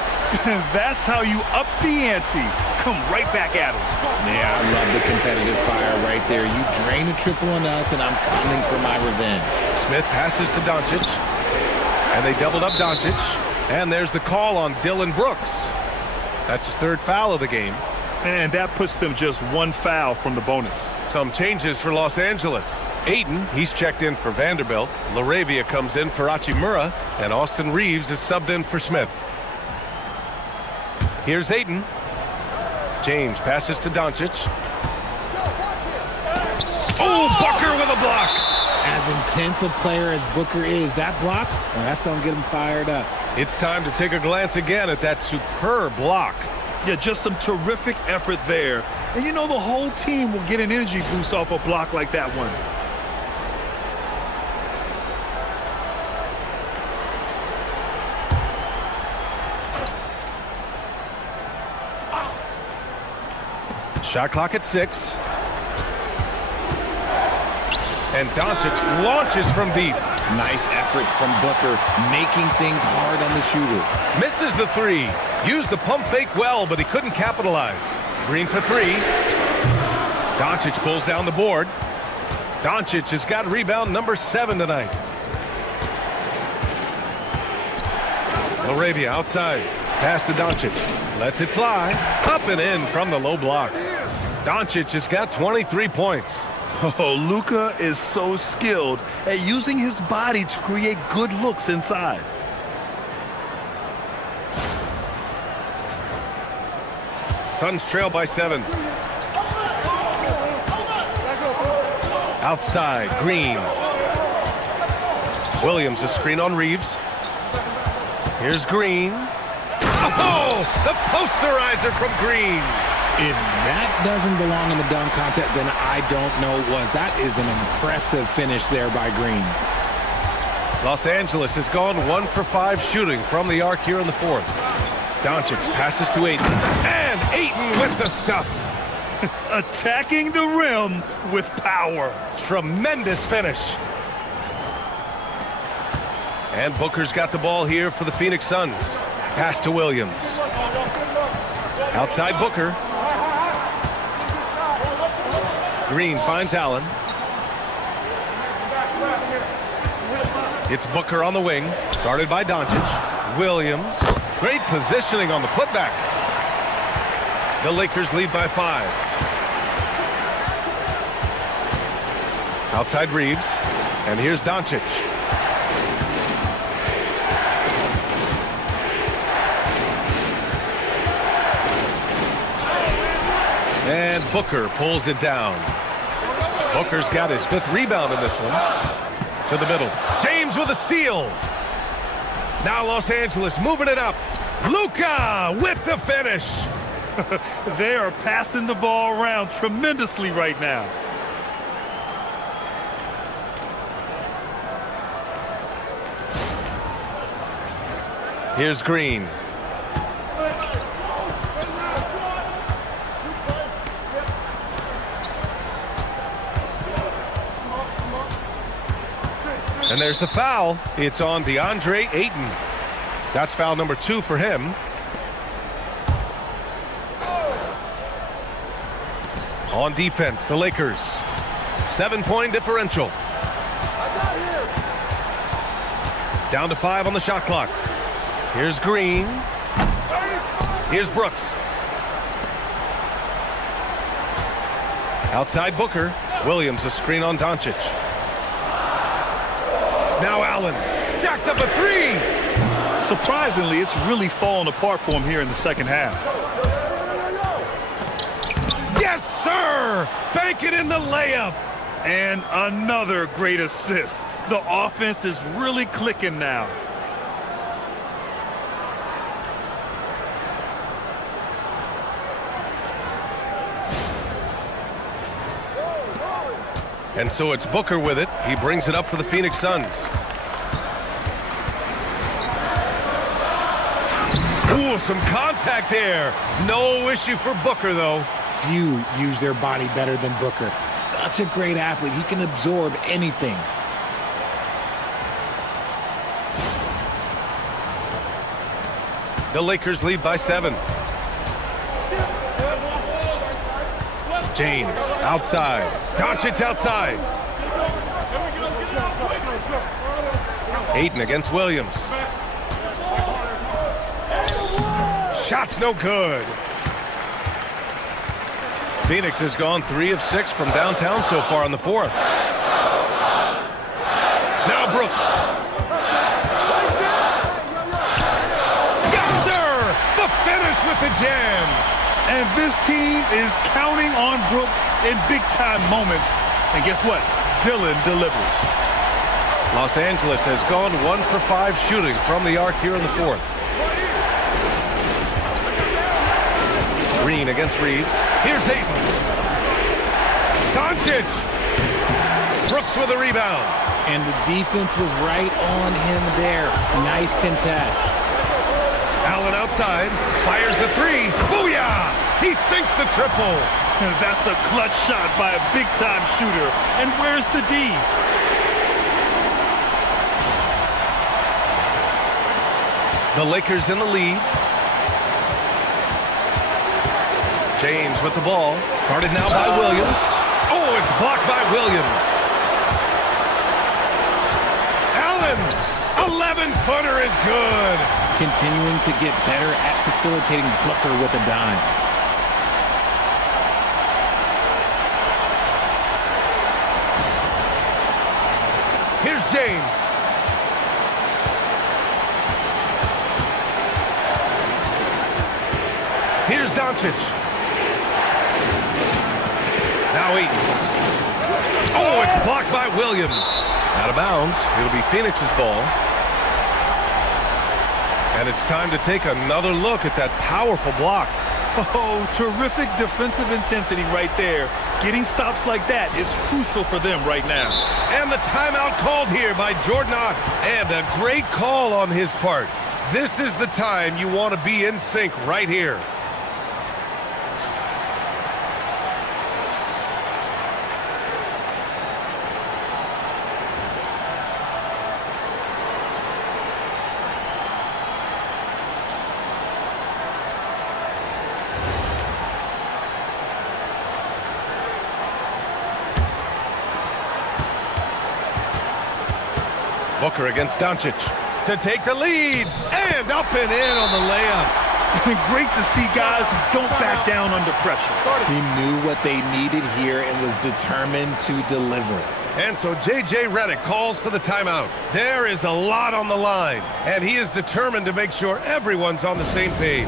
That's how you up the ante. Come right back at him. Yeah, I love the competitive fire right there. You drain a triple on us, and I'm coming for my revenge. Smith passes to Doncic. And they doubled up Doncic. And there's the call on Dylan Brooks. That's his third foul of the game. And that puts them just one foul from the bonus. Some changes for Los Angeles. Ayton, he's checked in for Vanderbilt. LaRavia comes in for Hachimura. And Austin Reeves is subbed in for Smith. Here's Ayton. James passes to Doncic. Oh, Booker with a block. As intense a player as Booker is, that block, well, that's going to get him fired up. It's time to take a glance again at that superb block. Yeah, just some terrific effort there. And you know the whole team will get an energy boost off a block like that one. Shot clock at 6. And Doncic launches from deep. Nice effort from Booker, making things hard on the shooter. Misses the 3. Used the pump fake well, but he couldn't capitalize. Green for 3. Doncic pulls down the board. Doncic has got rebound number 7 tonight. Laravia outside. Pass to Doncic. Lets it fly. Up and in from the low block. Doncic has got 23 points. Oh, Luka is so skilled at using his body to create good looks inside. Suns trail by 7. Outside, Green. Williams, a screen on Reeves. Here's Green. Oh, the posterizer from Green. If that doesn't belong in the dunk contest, then I don't know what. That is an impressive finish there by Green. Los Angeles has gone 1 for 5 shooting from the arc here in the 4th. Doncic passes to Ayton. And Ayton with the stuff. Attacking the rim with power. Tremendous finish. And Booker's got the ball here for the Phoenix Suns. Pass to Williams. Outside Booker. Green finds Allen. It's Booker on the wing. Guarded by Doncic. Williams. Great positioning on the putback. The Lakers lead by 5. Outside Reeves. And here's Doncic. And Booker pulls it down. Booker's got his 5th rebound in this one. To the middle. James with a steal. Now Los Angeles moving it up. Luka with the finish. They are passing the ball around tremendously right now. Here's Green. And there's the foul. It's on DeAndre Ayton. That's foul number 2 for him. On defense, the Lakers. 7-point differential. Down to 5 on the shot clock. Here's Green. Here's Brooks. Outside Booker. Williams, a screen on Doncic. Now Allen jacks up a 3. Surprisingly, it's really fallen apart for him here in the second half. Yes, sir! Bank it in the layup. And another great assist. The offense is really clicking now. And so it's Booker with it. He brings it up for the Phoenix Suns. Ooh, some contact there. No issue for Booker, though. Few use their body better than Booker. Such a great athlete. He can absorb anything. The Lakers lead by 7. James outside. Doncic outside. Ayton against Williams. Shot's no good. Phoenix has gone 3 of 6 from downtown so far in the 4th. Now Brooks. Yes, sir! The finish with the jam. And this team is counting on Brooks in big-time moments. And guess what? Dillon delivers. Los Angeles has gone 1 for 5 shooting from the arc here in the 4th. Green against Reeves. Here's Ayton. Doncic. Brooks with a rebound. And the defense was right on him there. Nice contest. Allen outside. Fires the 3. Booyah! He sinks the triple. That's a clutch shot by a big-time shooter. And where's the D? The Lakers in the lead. James with the ball. Guarded now by Williams. Oh, it's blocked by Williams. again. 11-footer is good. Continuing to get better at facilitating Booker with a dime. Here's James. Here's Doncic. Now Eaton. Oh, it's blocked by Williams. Out of bounds. It'll be Phoenix's ball. And it's time to take another look at that powerful block. Oh, terrific defensive intensity right there. Getting stops like that is crucial for them right now. And the timeout called here by Jordan. And a great call on his part. This is the time you want to be in sync right here. Booker against Doncic to take the lead, and up and in on the layup. Great to see guys who don't back down under pressure. He knew what they needed here and was determined to deliver. And so J.J. Redick calls for the timeout. There is a lot on the line, and he is determined to make sure everyone's on the same page.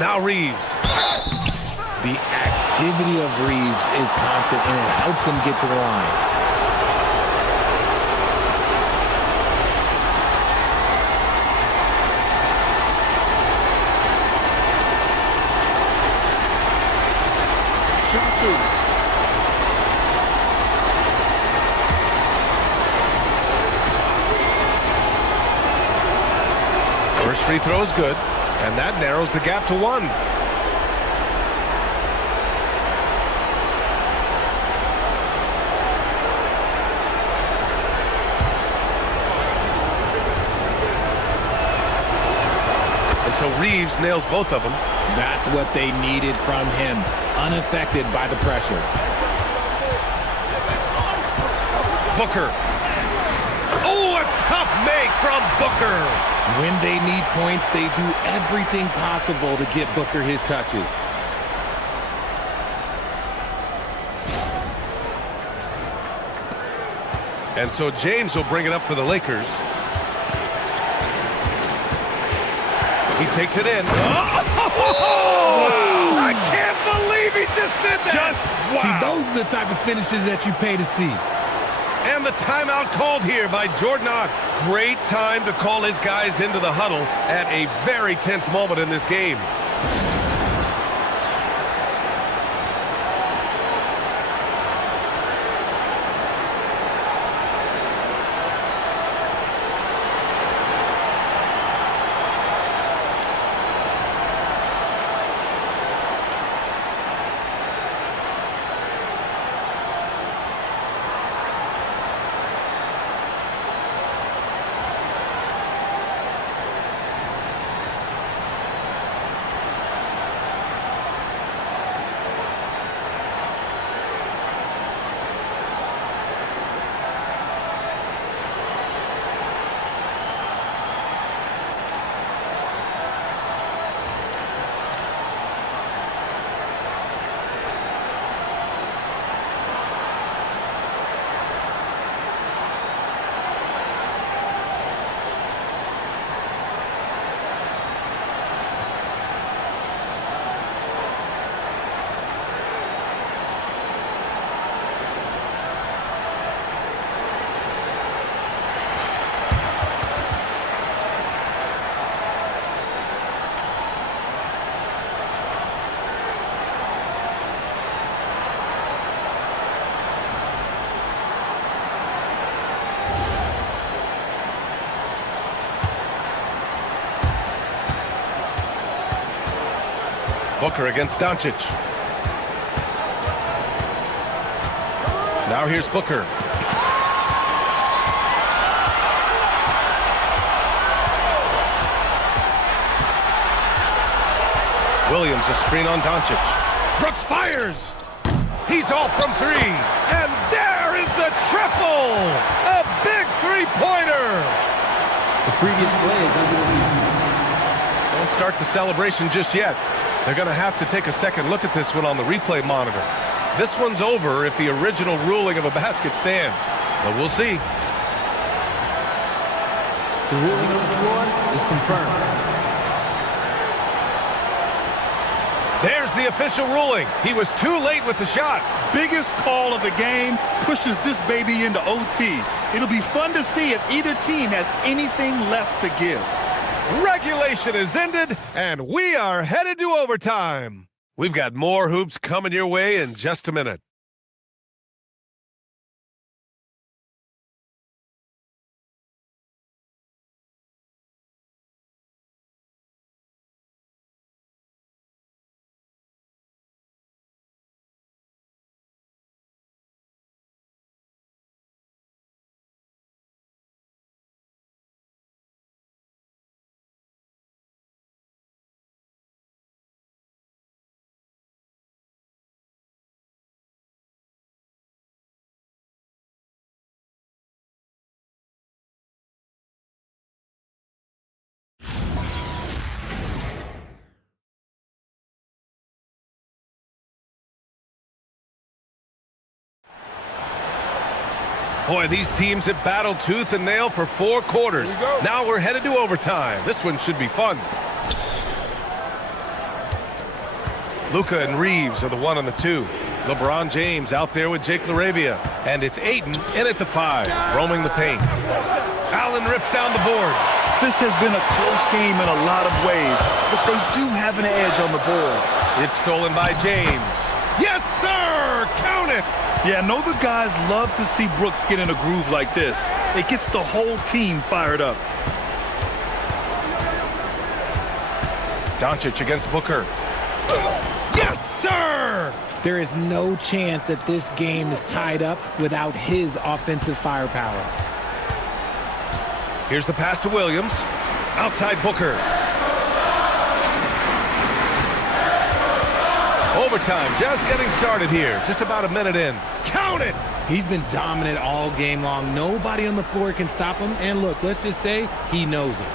Now Reeves. The activity of Reeves is constant, and it helps him get to the line. Shooting two. First free throw is good, and that narrows the gap to one. And so Reeves nails both of them. That's what they needed from him, unaffected by the pressure. Booker. Oh, a tough make from Booker. When they need points, they do everything possible to get Booker his touches. And so James will bring it up for the Lakers. He takes it in. Oh! I can't believe he just did that. See, those are the type of finishes that you pay to see. And the timeout called here by Jordan. Great time to call his guys into the huddle at a very tense moment in this game. Booker against Doncic. Now here's Booker. Williams, a screen on Doncic. Brooks fires! He's off from three. And there is the triple! A big three-pointer! The previous play is under the lead. Don't start the celebration just yet. They're going to have to take a second look at this one on the replay monitor. This one's over if the original ruling of a basket stands. But we'll see. The ruling on the floor is confirmed. There's the official ruling. He was too late with the shot. Biggest call of the game, pushes this baby into OT. It'll be fun to see if either team has anything left to give. Regulation is ended, and we are headed to overtime. We've got more hoops coming your way in just a minute. Boy, these teams have battled tooth and nail for 4 quarters. Now we're headed to overtime. This one should be fun. Luka and Reeves are the 1 and the 2. LeBron James out there with Jake LaRavia. And it's Ayton in at the 5, roaming the paint. Allen rips down the board. This has been a close game in a lot of ways, but they do have an edge on the board. It's stolen by James. Yes, sir! Count it! Yeah, I know the guys love to see Brooks get in a groove like this. It gets the whole team fired up. Doncic against Booker. Yes, sir! There is no chance that this game is tied up without his offensive firepower. Here's the pass to Williams. Outside Booker. Overtime just getting started here. Just about a minute in. Count it! He's been dominant all game long. Nobody on the floor can stop him. And look, let's just say he knows it.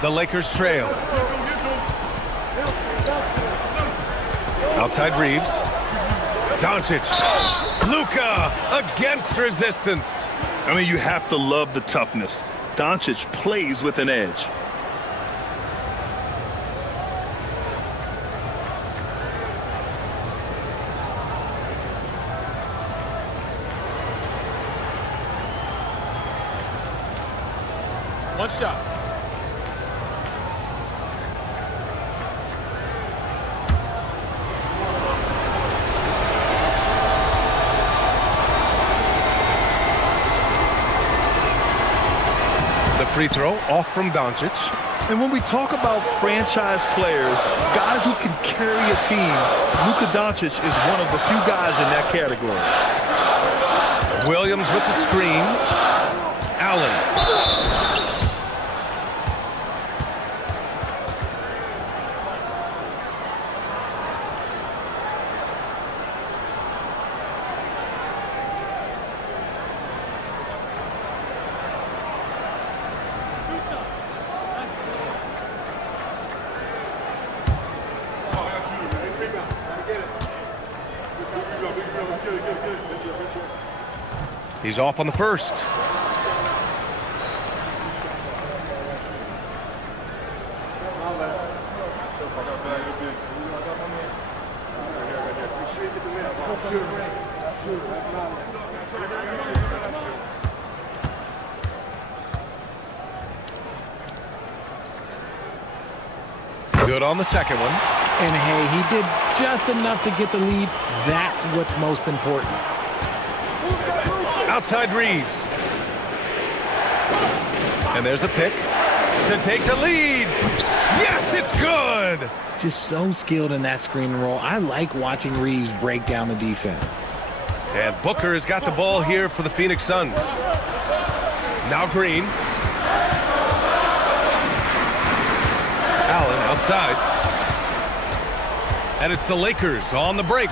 The Lakers trail. Outside Reeves. Doncic. Luka against resistance. I mean, you have to love the toughness. Doncic plays with an edge. One shot. Free throw off from Doncic. And when we talk about franchise players, guys who can carry a team, Luka Doncic is one of the few guys in that category. Williams with the screen. Allen. He's off on the first. Good on the second one. And hey, he did just enough to get the lead. That's what's most important. Outside Reeves. And there's a pick to take the lead. Yes, it's good. Just so skilled in that screen and roll. I like watching Reeves break down the defense. And Booker has got the ball here for the Phoenix Suns. Now Green. Allen outside. And it's the Lakers on the break.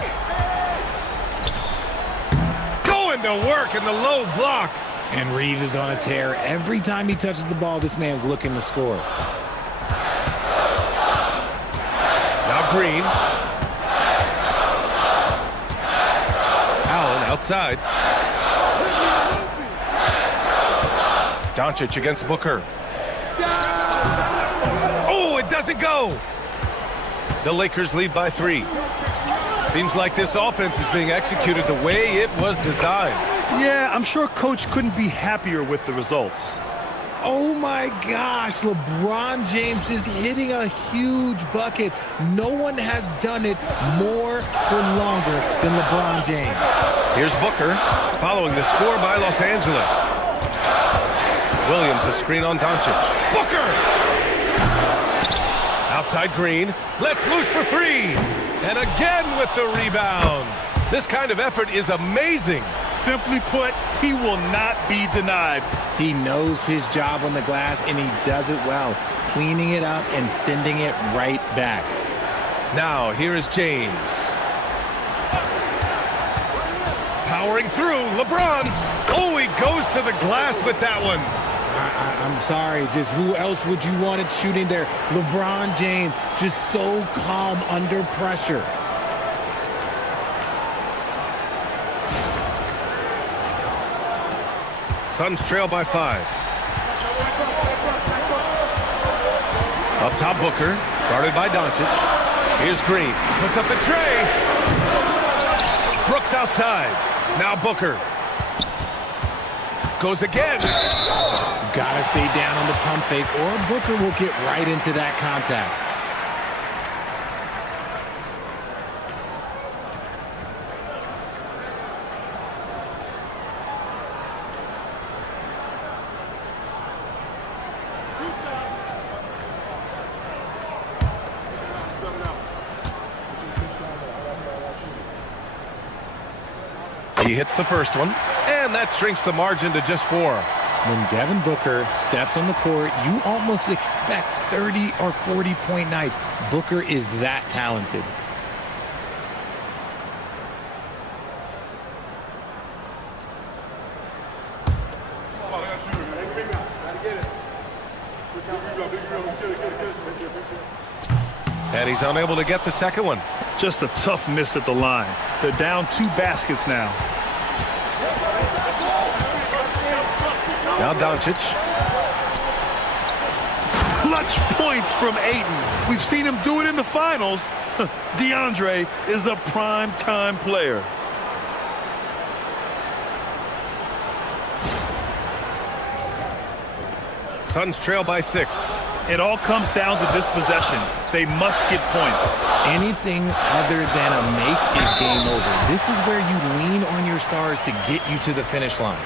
Going to work in the low block. And Reeves is on a tear. Every time he touches the ball, this man's looking to score. Now Green. Allen outside. Doncic against Booker. Oh, it doesn't go. The Lakers lead by 3. Seems like this offense is being executed the way it was designed. Yeah, I'm sure Coach couldn't be happier with the results. Oh my gosh, LeBron James is hitting a huge bucket. No one has done it more for longer than LeBron James. Here's Booker following the score by Los Angeles. Williams a screen on Doncic. Booker! Outside Green. Let's loose for 3. And again with the rebound. This kind of effort is amazing. Simply put, he will not be denied. He knows his job on the glass, and he does it well, cleaning it up and sending it right back. Now, here is James. Powering through, LeBron. Oh, he goes to the glass with that one. I'm sorry, just who else would you want it shooting there? LeBron James, just so calm under pressure. Suns trail by 5. Up top, Booker, guarded by Doncic. Here's Green, puts up the tray. Brooks outside. Now Booker. Goes again. Gotta stay down on the pump fake, or Booker will get right into that contact. He hits the first one, and that shrinks the margin to just 4. When Devin Booker steps on the court, you almost expect 30 or 40-point nights. Booker is that talented. And he's unable to get the second one. Just a tough miss at the line. They're down 2 baskets now. Now Doncic. Clutch points from Ayton. We've seen him do it in the finals. DeAndre is a prime-time player. Suns trail by 6. It all comes down to this possession. They must get points. Anything other than a make is game over. This is where you lean on your stars to get you to the finish line.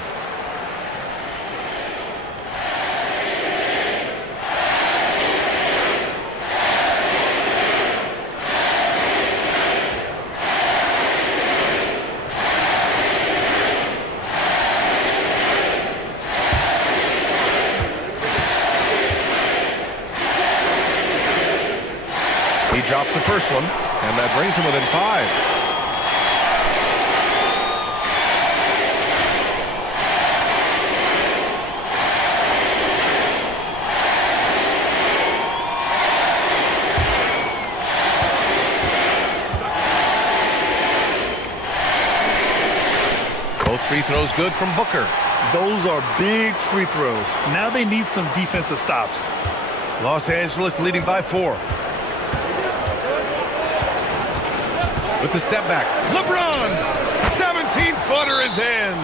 He drops the first one, and that brings him within 5. Both free throws good from Booker. Those are big free throws. Now they need some defensive stops. Los Angeles leading by 4. With the step back, LeBron, 17-footer is in.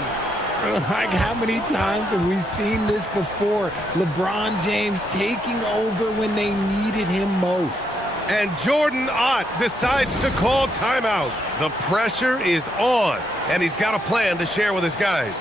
Like, how many times have we seen this before? LeBron James taking over when they needed him most. And Jordan Ott decides to call timeout. The pressure is on, and he's got a plan to share with his guys.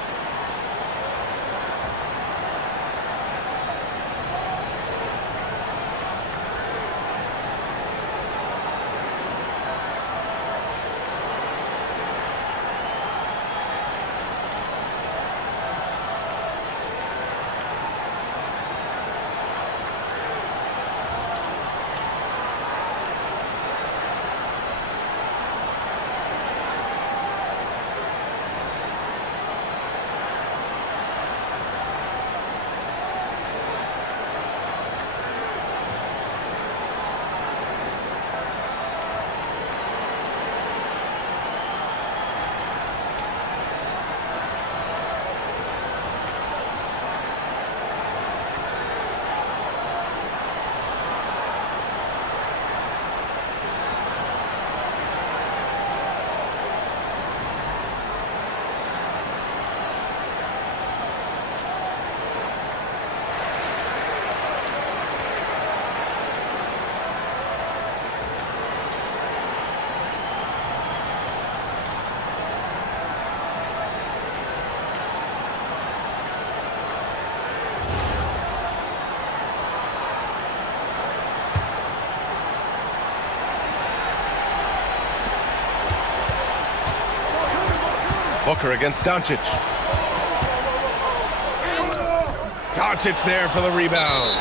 Booker against Doncic. Doncic there for the rebound.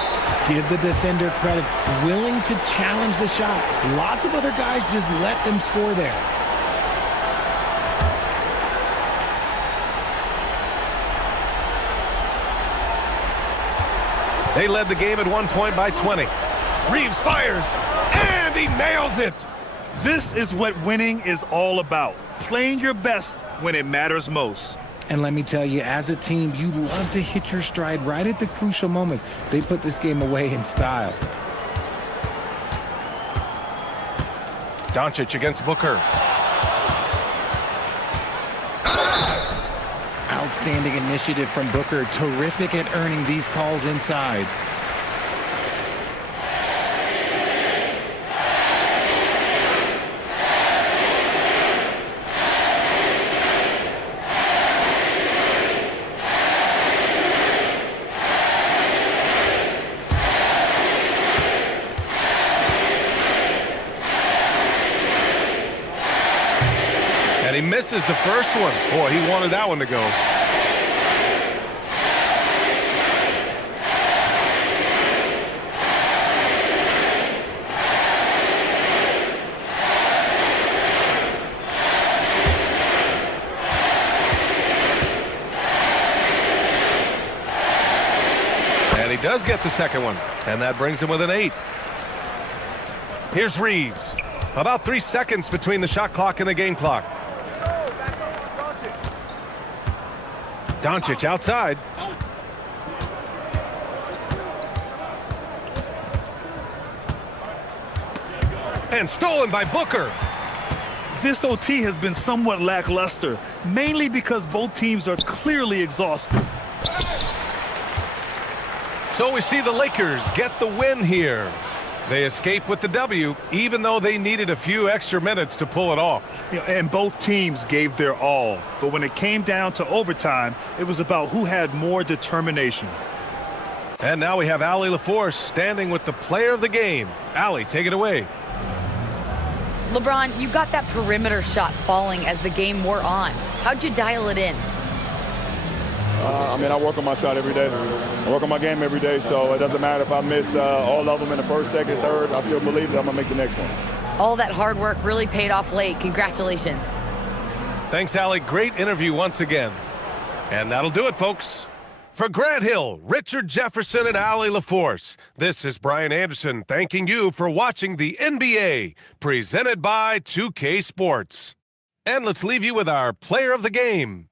Give the defender credit, willing to challenge the shot. Lots of other guys just let them score there. They led the game at one point by 20. Reeves fires, and he nails it. This is what winning is all about. Playing your best when it matters most. And let me tell you, as a team, you love to hit your stride right at the crucial moments. They put this game away in style. Doncic against Booker. Outstanding initiative from Booker. Terrific at earning these calls inside. And he misses the first one. Boy, he wanted that one to go. And he does get the second one. And that brings him within 8. Here's Reeves. About 3 seconds between the shot clock and the game clock. Doncic outside. And stolen by Booker. This OT has been somewhat lackluster, mainly because both teams are clearly exhausted. So we see the Lakers get the win here. They escape with the W, even though they needed a few extra minutes to pull it off. And both teams gave their all. But when it came down to overtime, it was about who had more determination. And now we have Allie LaForce standing with the player of the game. Allie, take it away. LeBron, you got that perimeter shot falling as the game wore on. How'd you dial it in? I work on my shot every day. I work on my game every day, so it doesn't matter if I miss all of them in the first, second, third. I still believe that I'm going to make the next one. All that hard work really paid off late. Congratulations. Thanks, Allie. Great interview once again. And that'll do it, folks. For Grant Hill, Richard Jefferson, and Allie LaForce, this is Brian Anderson thanking you for watching the NBA, presented by 2K Sports. And let's leave you with our player of the game.